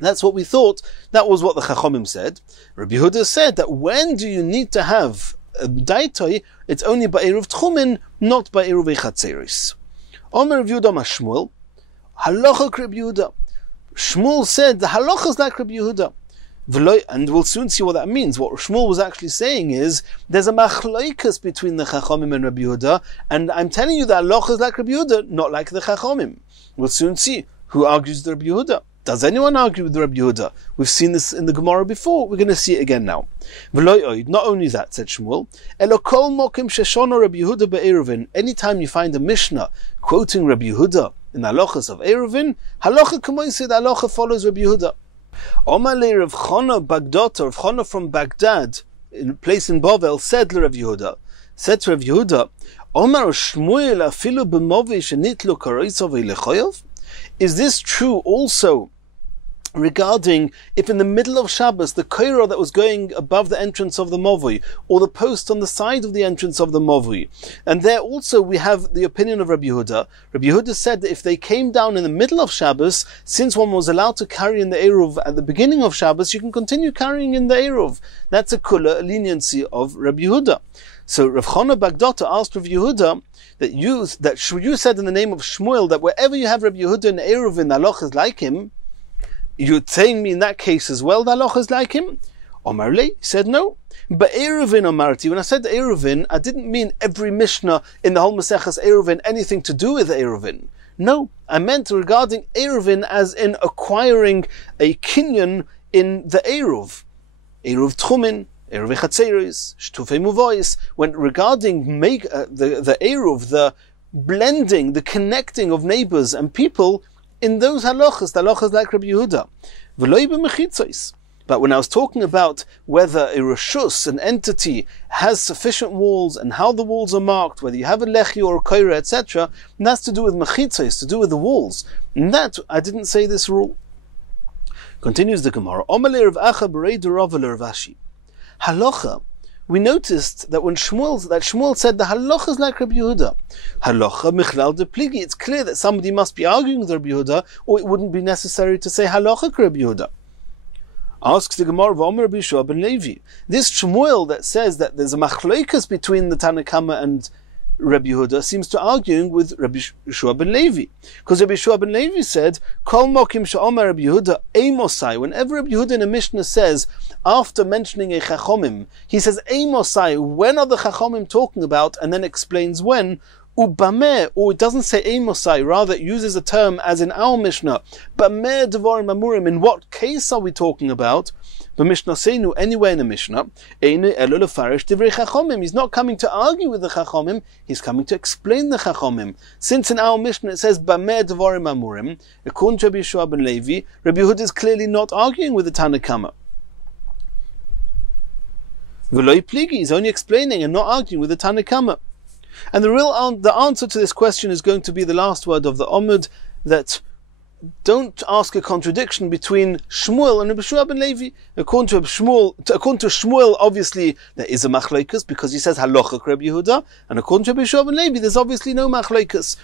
That's what we thought. That was what the Chachomim said. Rabbi Yehuda said that when do you need to have a daitoi? It's only by Eruv Tchumen, not by Eruv Chatzeris. Omer Rabbi Yehuda Shmuel, halacha Rabbi Yehuda. Shmuel said the halacha is like Rabbi Yehuda. And we'll soon see what that means. What Shmuel was actually saying is, there's a machloikas between the Chachomim and Rabbi Yehuda, and I'm telling you that halacha is like Rabbi Yehuda, not like the Chachomim. We'll soon see who argues with Rabbi Yehuda. Does anyone argue with Rabbi Yehuda? We've seen this in the Gemara before. We're going to see it again now. Not only that, said Shmuel, anytime you find a Mishnah quoting Rabbi Yehuda in the halachas of Eirovin, halacha k'moisid, halacha follows Rabbi Yehuda. Omalei Rav Chana Bagdata, Rav Chana from Baghdad, in a place in Bavel, said to Rav Yehuda, Omar Shmuel afilu b'movi shenitlu karoisov elechoyov. Is this true also regarding if in the middle of Shabbos the koira that was going above the entrance of the Movui, or the post on the side of the entrance of the Movui, and there also we have the opinion of Rabbi Yehuda. Rabbi Yehuda said that if they came down in the middle of Shabbos, since one was allowed to carry in the Eruv at the beginning of Shabbos, you can continue carrying in the Eruv. That's a kula, a leniency of Rabbi Yehuda. So Rav Chana Bagdata asked Rabbi Yehuda that you said in the name of Shmuel that wherever you have Rabbi Yehuda and Eruv, the halacha is like him. You're saying me in that case as well, the halacha is like him? Omar Le said no. But Eiruvin Omarti, when I said Eiruvin, I didn't mean every Mishnah in the whole Masechas Eiruvin anything to do with Eiruvin. No, I meant regarding Eiruvin as in acquiring a kinyan in the Eruv. Eruv Tchumen, Eruv Chatzeris, Shtufei Muvois, when regarding the Eruv, the blending, the connecting of neighbors and people, in those halachas, the halachas like Rabbi Yehuda. But when I was talking about whether a reshus, an entity, has sufficient walls and how the walls are marked, whether you have a lechi or a koira, etc., and that's to do with mechitzos, to do with the walls. And that, I didn't say this rule. Continues the Gemara. Halacha. We noticed that when Shmuel said the halacha is like Rabbi Yehuda. Halacha michlal de pligi. It's clear that somebody must be arguing with Rabbi Yehuda, or it wouldn't be necessary to say halacha Rabbi Yehuda. Asks the Gemara, V'omer Rabbi Yeshua ben Levi. This Shmuel that says that there's a machloikas between the Tanakama and Rabbi Yehuda seems to arguing with Rabbi Yeshua ben Levi, because Rabbi Yeshua ben Levi said, "Kol mokim she'omer Rabbi Yehuda eimosai." Whenever Rabbi Yehuda in a Mishnah says, after mentioning a Chachomim, he says eimosai. When are the Chachomim talking about? And then explains when. Ubameh, or it doesn't say eimosai, rather it uses a term as in our Mishnah. Bameh devarim amurim. In what case are we talking about? The Mishnah Seinu, anywhere in the Mishnah, he's not coming to argue with the Chachomim, he's coming to explain the Chachomim. Since in our Mishnah it says, Bameh Devarim Amurim, according to Rabbi Yeshua ben Levi, Rabbi Yehuda is clearly not arguing with the Tanakama. V'loi pligi, he's only explaining and not arguing with the Tanakama. And the answer to this question is going to be the last word of the Omud, that don't ask a contradiction between Shmuel and Rabbi Yehoshua ben Levi. According to Shmuel, obviously there is a machlokes because he says halacha Rabbi Yehuda, and according to Rabbi Yehoshua ben Levi, there's obviously no machlokes.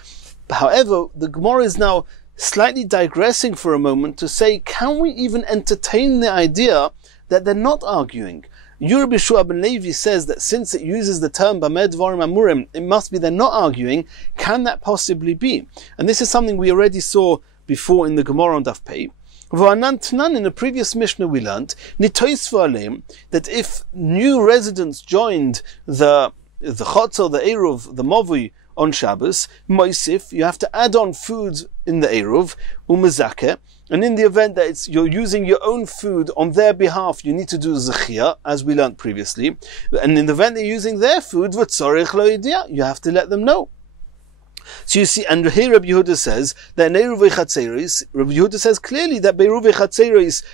However, the Gemara is now slightly digressing for a moment to say, can we even entertain the idea that they're not arguing? Rabbi Yehoshua ben Levi says that since it uses the term Bamed Dvarim Amurim, it must be they're not arguing. Can that possibly be? And this is something we already saw before in the Gemara on Daf Pei. In the previous Mishnah we learnt that if new residents joined the Chotzer, the Eruv, the Movui on Shabbos, Moisif, you have to add on food in the Eruv, Umezakeh, and in the event that you're using your own food on their behalf, you need to do Zechia, as we learnt previously. And in the event they're using their food, you have to let them know. So you see, and here Rabbi Yehuda says that in Eruv Chatzeris, Rabbi Yehuda says clearly that Eruv Chatzeris,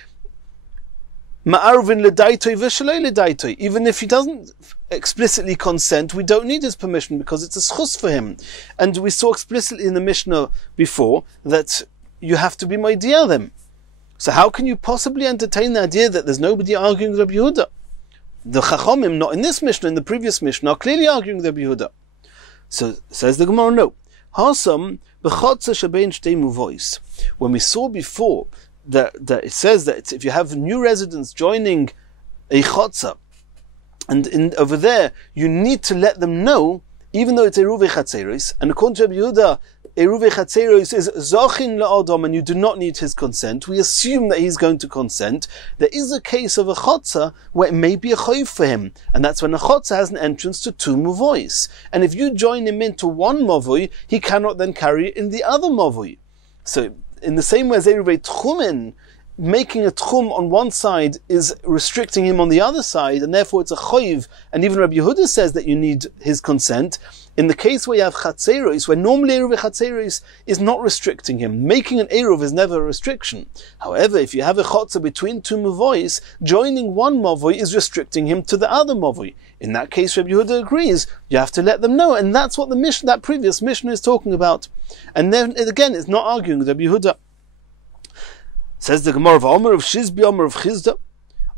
Ma'arvin ledaitoi v'shalei ledaitoi. Even if he doesn't explicitly consent, we don't need his permission because it's a schus for him. And we saw explicitly in the Mishnah before that you have to be moidia them. So how can you possibly entertain the idea that there's nobody arguing with Rabbi Yehuda? The Chachomim, not in this Mishnah, in the previous Mishnah, are clearly arguing with Rabbi Yehuda. So says the Gemara, no. Hasam b'chotzer shebein shtei muvois. When we saw before that it says that if you have new residents joining a chotzer, and over there you need to let them know, even though it's Eruv Chatzeris, and according to Rabbi Yehuda, Eruv Chatzeris is Zachin la'adam, and you do not need his consent. We assume that he's going to consent. There is a case of a chotzer where it may be a chayv for him, and that's when a chotzer has an entrance to two muvois. And if you join him into one mavoi, he cannot then carry it in the other mavoi. So, in the same way as Eruv Tchumen, making a tchum on one side is restricting him on the other side, and therefore it's a chayv, and even Rabbi Yehuda says that you need his consent. In the case where you have chatzeros, where normally Eruv chatzeros is not restricting him, making an Eruv is never a restriction. However, if you have a chotzer between two mavois, joining one mavoi is restricting him to the other mavoi. In that case, Rabbi Yehuda agrees, you have to let them know, and that's what that previous Mishnah is talking about. And then, again, it's not arguing with Rabbi Yehuda. Says the Gemara, "V'omer of Shizbi, Omer of Chizda,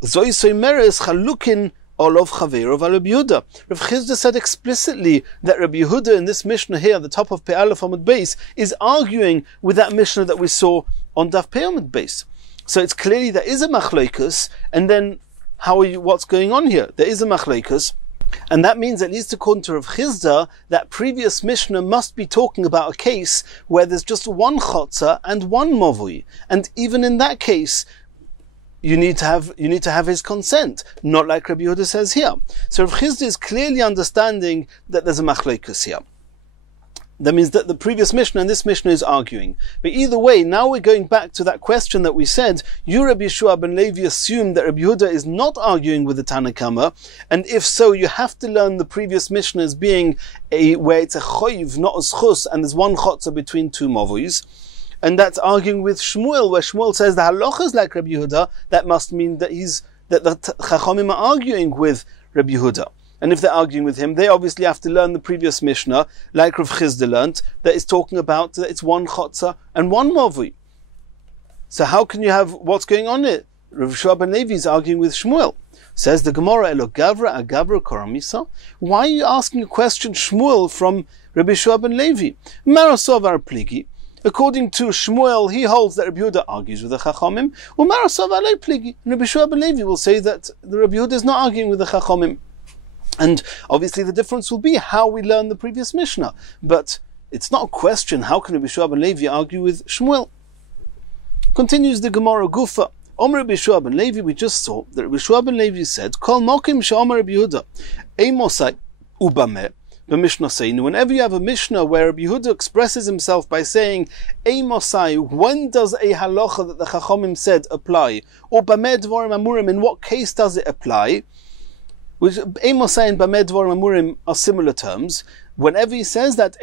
Zoi Soimeres Chalukin Olav Chaver of Rabbi Yehuda." Rav Chizda said explicitly that Rabbi Yehuda in this Mishnah here, at the top of Pei Aleph Amud Beis, is arguing with that Mishnah that we saw on Daf Pei Amud Beis. So it's clearly there is a machlokes, and then what's going on here? There is a machlokes. And that means, at least according to Rav Chizda, that previous Mishnah must be talking about a case where there's just one chotzer and one movui. And even in that case, you need to have his consent, not like Rabbi Yehuda says here. So Rav Chizda is clearly understanding that there's a machlokes here. That means that the previous Mishnah and this Mishnah is arguing. But either way, now we're going back to that question that we said, you, Rabbi Yehoshua ben Levi, assumed that Rabbi Yehuda is not arguing with the Tanna Kama, and if so, you have to learn the previous Mishnah as being where it's a choiv, not a schus, and there's one chotzer between two mavuis. And that's arguing with Shmuel, where Shmuel says the halacha is like Rabbi Yehuda. That must mean that the Chachamim are arguing with Rabbi Yehuda. And if they're arguing with him, they obviously have to learn the previous Mishnah, like Rav Chizda learnt, that is talking about that it's one chotzer and one mavui. So how can you have what's going on here? Rav Yehoshua ben Levi is arguing with Shmuel. Says the Gemara, Elo Gavra Agavra Koramisa. Why are you asking a question, Shmuel, from Rabbi Yehoshua ben Levi? Marasov ar pligi. According to Shmuel, he holds that Rabbi Yehuda argues with the Chachamim. Marasov alei pligi. And Rabbi Yehoshua ben Levi will say that the Rabbi Yehuda is not arguing with the Chachamim. And obviously the difference will be how we learn the previous Mishnah. But it's not a question, how can Rabbi Yehoshua ben Levi argue with Shmuel? Continues the Gemara Gufa. Omer Rabbi Yehoshua ben Levi, we just saw that Rabbi Yehoshua ben Levi said, Kol mokim she'omer Rabbi Yehuda, Eimosai ubameh, b'mishnah seinu. Whenever you have a Mishnah where Rabbi Yehuda expresses himself by saying, Eimosai, when does a halacha that the Chachamim said apply? Or b'meh dvarim amurim, in what case does it apply? Which Eimosai and Bamed Dvarim Amurim are similar terms. Whenever he says that,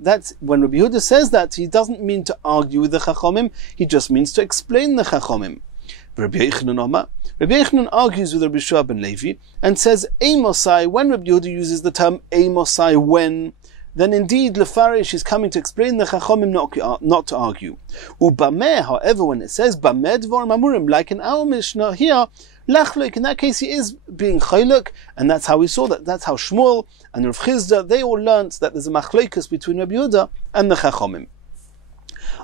that's when Rabbi Yehuda says that, he doesn't mean to argue with the Chachamim, he just means to explain the Chachamim. Rabbi Yochanan argues with Rabbi Yehoshua ben Levi and says Eimosai, when Rabbi Yehuda uses the term Eimosai, when then indeed Lefarish is coming to explain the Chachomim, not to argue. Ubameh, however, when it says Bamed Dvarim Amurim, like in our Mishnah here, Lachloik, in that case he is being Chayluk, and that's how we saw that. That's how Shmuel and Rav Chizda, they all learnt that there's a Machloikus between Rabbi Yehuda and the Chachomim.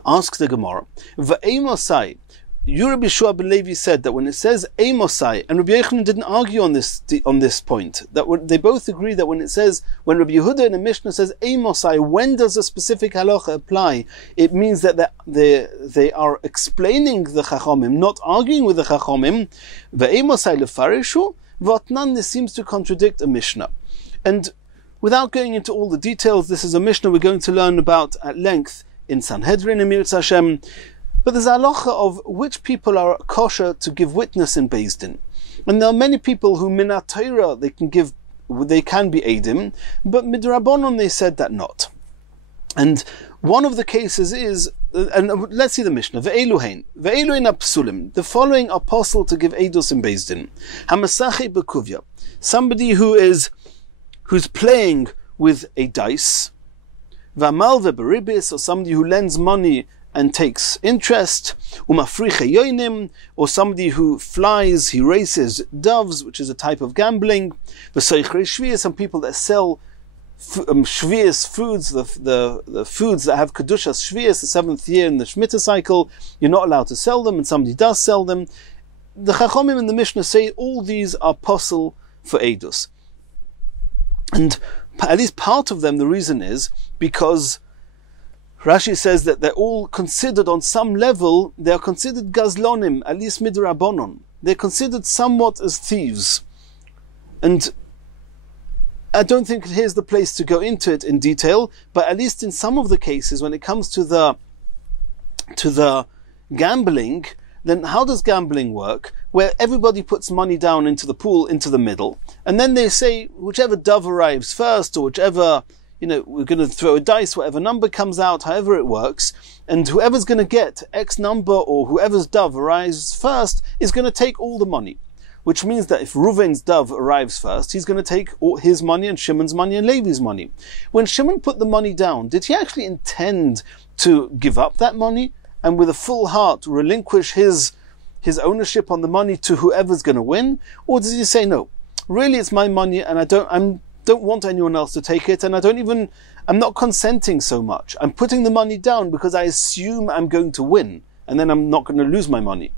Asks the Gemara, Va'emosai, Rabbi Yeshua ben Levi said that when it says Amosai, and Rabbi Yochanan didn't argue on this point, that they both agree that when Rabbi Yehuda in the Mishnah says Amosai, when does a specific halacha apply? It means that they are explaining the Chachomim, not arguing with the Chachomim. Ve'amosai lefarishu, v'atnan, this seems to contradict a Mishnah. And without going into all the details, this is a Mishnah we're going to learn about at length in Sanhedrin in Mirz Hashem. But there's a halacha of which people are kosher to give witness in Beis Din. And there are many people who minat Torah they can be edim, but midrabanon they said that not. And one of the cases is, and let's see the Mishnah, ve'eluhein apsulim, the following apostle to give edus in Beis Din. Hamasachi bekuvya, somebody who's playing with a dice, v'amal ve'beribis, or somebody who lends money and takes interest, umafriche yoinim, or somebody who flies, he races doves, which is a type of gambling, v'soichrei shvius, some people that sell shvius foods, the foods that have kedushas shvius, the 7th year in the Shemitah cycle, you're not allowed to sell them, and somebody does sell them. The Chachomim in the Mishnah say all these are possible for edus. And at least part of them, the reason is because Rashi says that they're all considered on some level, they are considered gazlonim, at least midrabanon. They're considered somewhat as thieves. And I don't think here's the place to go into it in detail, but at least in some of the cases, when it comes to the gambling, then how does gambling work? Where everybody puts money down into the pool, into the middle, and then they say, whichever dove arrives first, or whichever, we're going to throw a dice, whatever number comes out, however it works, and whoever's going to get X number, or whoever's dove arrives first, is going to take all the money. Which means that if Reuven's dove arrives first, he's going to take all his money and Shimon's money and Levi's money. When Shimon put the money down, did he actually intend to give up that money and with a full heart relinquish his ownership on the money to whoever's going to win? Or does he say, no, really it's my money and I don't want anyone else to take it, and I'm not consenting so much. I'm putting the money down because I assume I'm going to win, and then I'm not going to lose my money.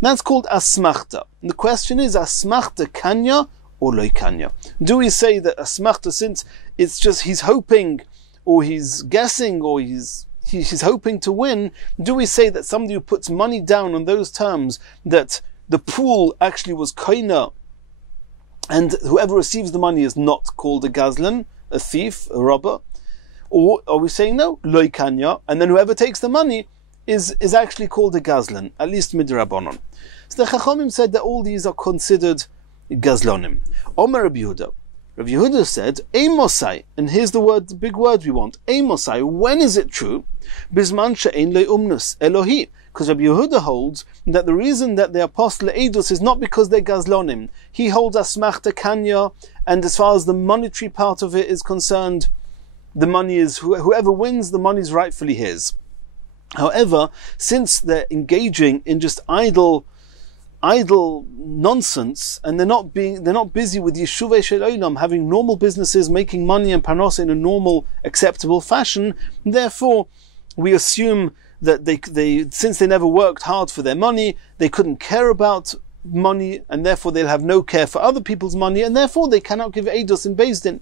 That's called asmachta. And the question is, asmachta kanya or loy kanya? Do we say that asmachta, since it's just he's hoping, or he's guessing, or he's hoping to win, do we say that somebody who puts money down on those terms, that the pool actually was koina, and whoever receives the money is not called a gazlan, a thief, a robber? Or are we saying no, loy kanya, and then whoever takes the money is actually called a gazlan, at least midrabanon? So the Chachomim said that all these are considered gazlonim. Omer Rabbi Yehuda. Rabbi Yehuda said, Amosai, and here's the big word we want, Amosai, when is it true? Bisman she'ein le umnus Elohi. Because Rabbi Yehuda holds that the reason that they are apostle edus is not because they're gazlonim. He holds asmachta kanya, and as far as the monetary part of it is concerned, the money is, whoever wins, the money is rightfully his. However, since they're engaging in just idle nonsense, and they're not busy with yeshuvei shel olam, having normal businesses, making money and parnasa in a normal, acceptable fashion, therefore we assume that they since they never worked hard for their money, they couldn't care about money, and therefore they'll have no care for other people's money, and therefore they cannot give edus in Beis Din.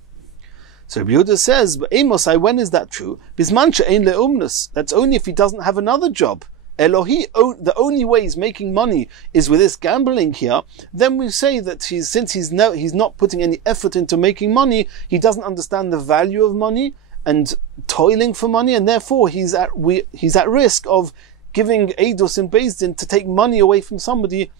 So Rabbi Yehuda says, but Amosai, when is that true? Bisman she'ein le'umnus. That's only if he doesn't have another job. Elohi, the only way he's making money is with this gambling here. Then we say that since he's not putting any effort into making money, he doesn't understand the value of money and toiling for money, and therefore he's at risk of giving edus in Beis Din to take money away from somebody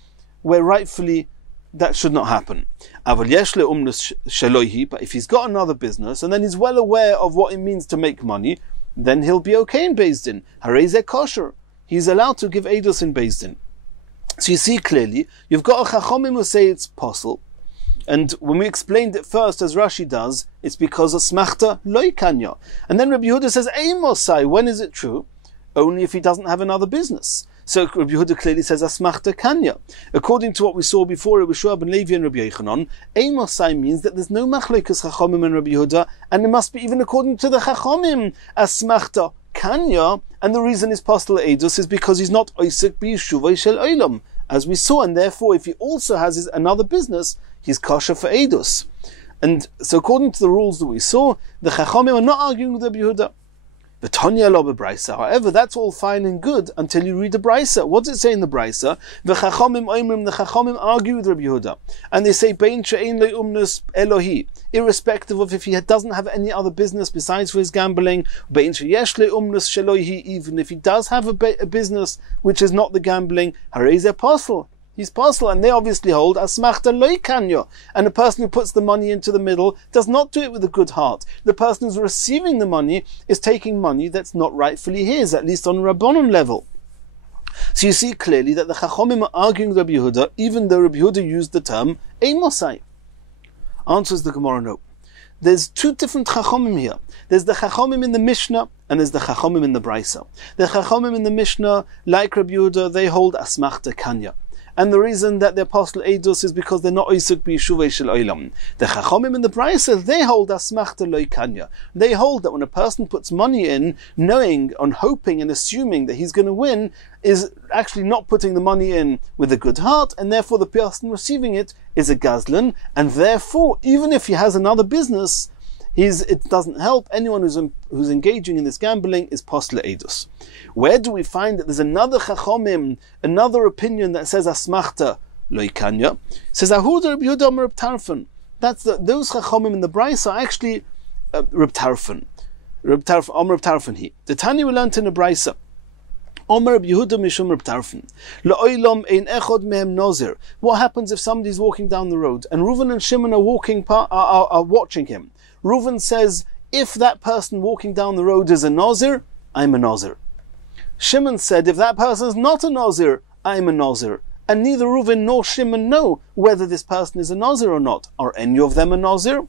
where rightfully that should not happen. But if he's got another business and then he's well aware of what it means to make money, then he'll be okay in Beis Din. Harei kosher. He's allowed to give edus in Beis Din. So you see clearly, you've got a chachomim who say it's possible, And when we explained it first, as Rashi does, it's because asmachta loy kanya. And then Rabbi Yehuda says, Eimosai, when is it true? Only if he doesn't have another business. So Rabbi Yehuda clearly says asmachta kanya. According to what we saw before, Rabbi Shua ben Levi and Rabbi Yochanan, Eimosai means that there's no machlokes chachomim and Rabbi Yehuda, and it must be even according to the chachomim, asmachta kanya, and the reason is postel edus is because he's not oisek b'yeshuvah shel olam, as we saw, and therefore if he also has another business, he's kosher for edus. And so according to the rules that we saw, the chachomim are not arguing with Rabbi Yehuda. However, that's all fine and good until you read the Brisa. What does it say in the Brisa? The Chachamim argue with Rabbi Yehuda, and they say Bein she'ein lo umnus Elohi, irrespective of if he doesn't have any other business besides for his gambling. Bein sheyesh lo umnus shelohi, even if he does have a business which is not the gambling. Harei ze apostle. He's possible, and they obviously hold asmachta loy kanyo. And the person who puts the money into the middle does not do it with a good heart. The person who's receiving the money is taking money that's not rightfully his, at least on Rabbanon level. So you see clearly that the Chachomim are arguing with Rabbi Yehuda, even though Rabbi Yehuda used the term Eimosai. Answers the Gemara, no. There's two different Chachomim here. There's the Chachomim in the Mishnah, and there's the Chachomim in the Brisa. The Chachomim in the Mishnah, like Rabbi Yehuda, they hold asmachta kanya. And the reason that the apostle Eidos is because they're not oisuk b'yeshuvah shel olam. The Chachomim in the Brisa, they hold asmachta loy kanya. They hold that when a person puts money in, knowing, on hoping and assuming that he's going to win, is actually not putting the money in with a good heart, and therefore the person receiving it is a gazlan, and therefore, even if he has another business, it doesn't help. Anyone who's engaging in this gambling is postle edus. Where do we find that there's another chachomim, another opinion that says asmachta loy kanya? It says Ahuda Reb Yehuda Omer Reb Tarfon. Those chachomim in the Brisa are actually Reb Tarfon. Omer Reb Tarfon he. The Tanya we learned in the Brisa. Omer Reb Yehuda Mishum Reb Tarfon. La'olam ein echod mehem nozer. What happens if somebody's walking down the road and Reuven and Shimon are watching him? Reuven says, if that person walking down the road is a Nazir, I'm a Nazir. Shimon said, if that person is not a Nazir, I'm a Nazir. And neither Reuven nor Shimon know whether this person is a Nazir or not. Are any of them a Nazir?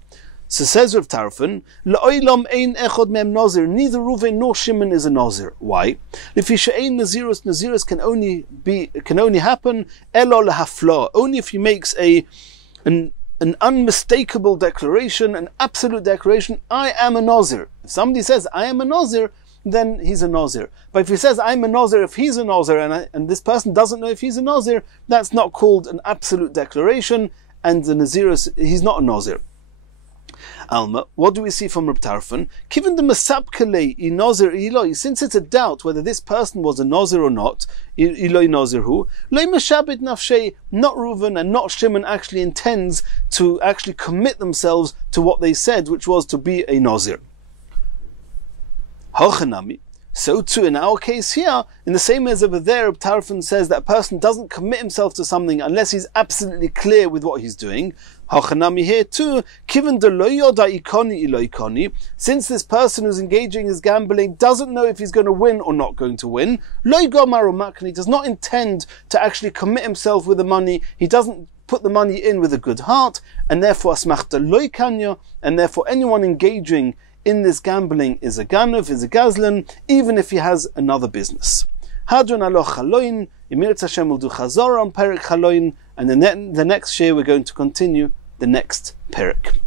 So says Rav Tarfon, La'olam ein echod mehem Nazir. Neither Reuven nor Shimon is a Nazir. Why? If she'ein Nazirus can only happen elo lahafla. Only if he makes an unmistakable declaration, an absolute declaration, I am a Nazir. If somebody says, I am a Nazir, then he's a Nazir. But if he says, I'm a Nazir, if he's a Nazir, and this person doesn't know if he's a Nazir, that's not called an absolute declaration, and the Nazirus, he's not a Nazir. Alma, what do we see from Reb Tarfon? Given the Masabkele i Nazir Eloi, since it's a doubt whether this person was a Nazir or not, Eloi Nazir who, Loi Mashabit Nafshei, not Reuven and not Shimon actually intends to actually commit themselves to what they said, which was to be a Nazir. Hochanami. So too in our case here, in the same way as over there, Reb Tarfon says that a person doesn't commit himself to something unless he's absolutely clear with what he's doing. Hachanami here too, given the lo yoda ikoni iloikoni, since this person who's engaging in gambling doesn't know if he's going to win or not going to win, lo gomar makni, does not intend to actually commit himself with the money, he doesn't put the money in with a good heart, and therefore asmachta loy kanya, and therefore anyone engaging in this gambling is a ganav, is a gazlan, even if he has another business. Hadron aloch chaloin, Yemiritz Hashem will do chazor on Perek Chaloin, and the next share we're going to continue the next Perek.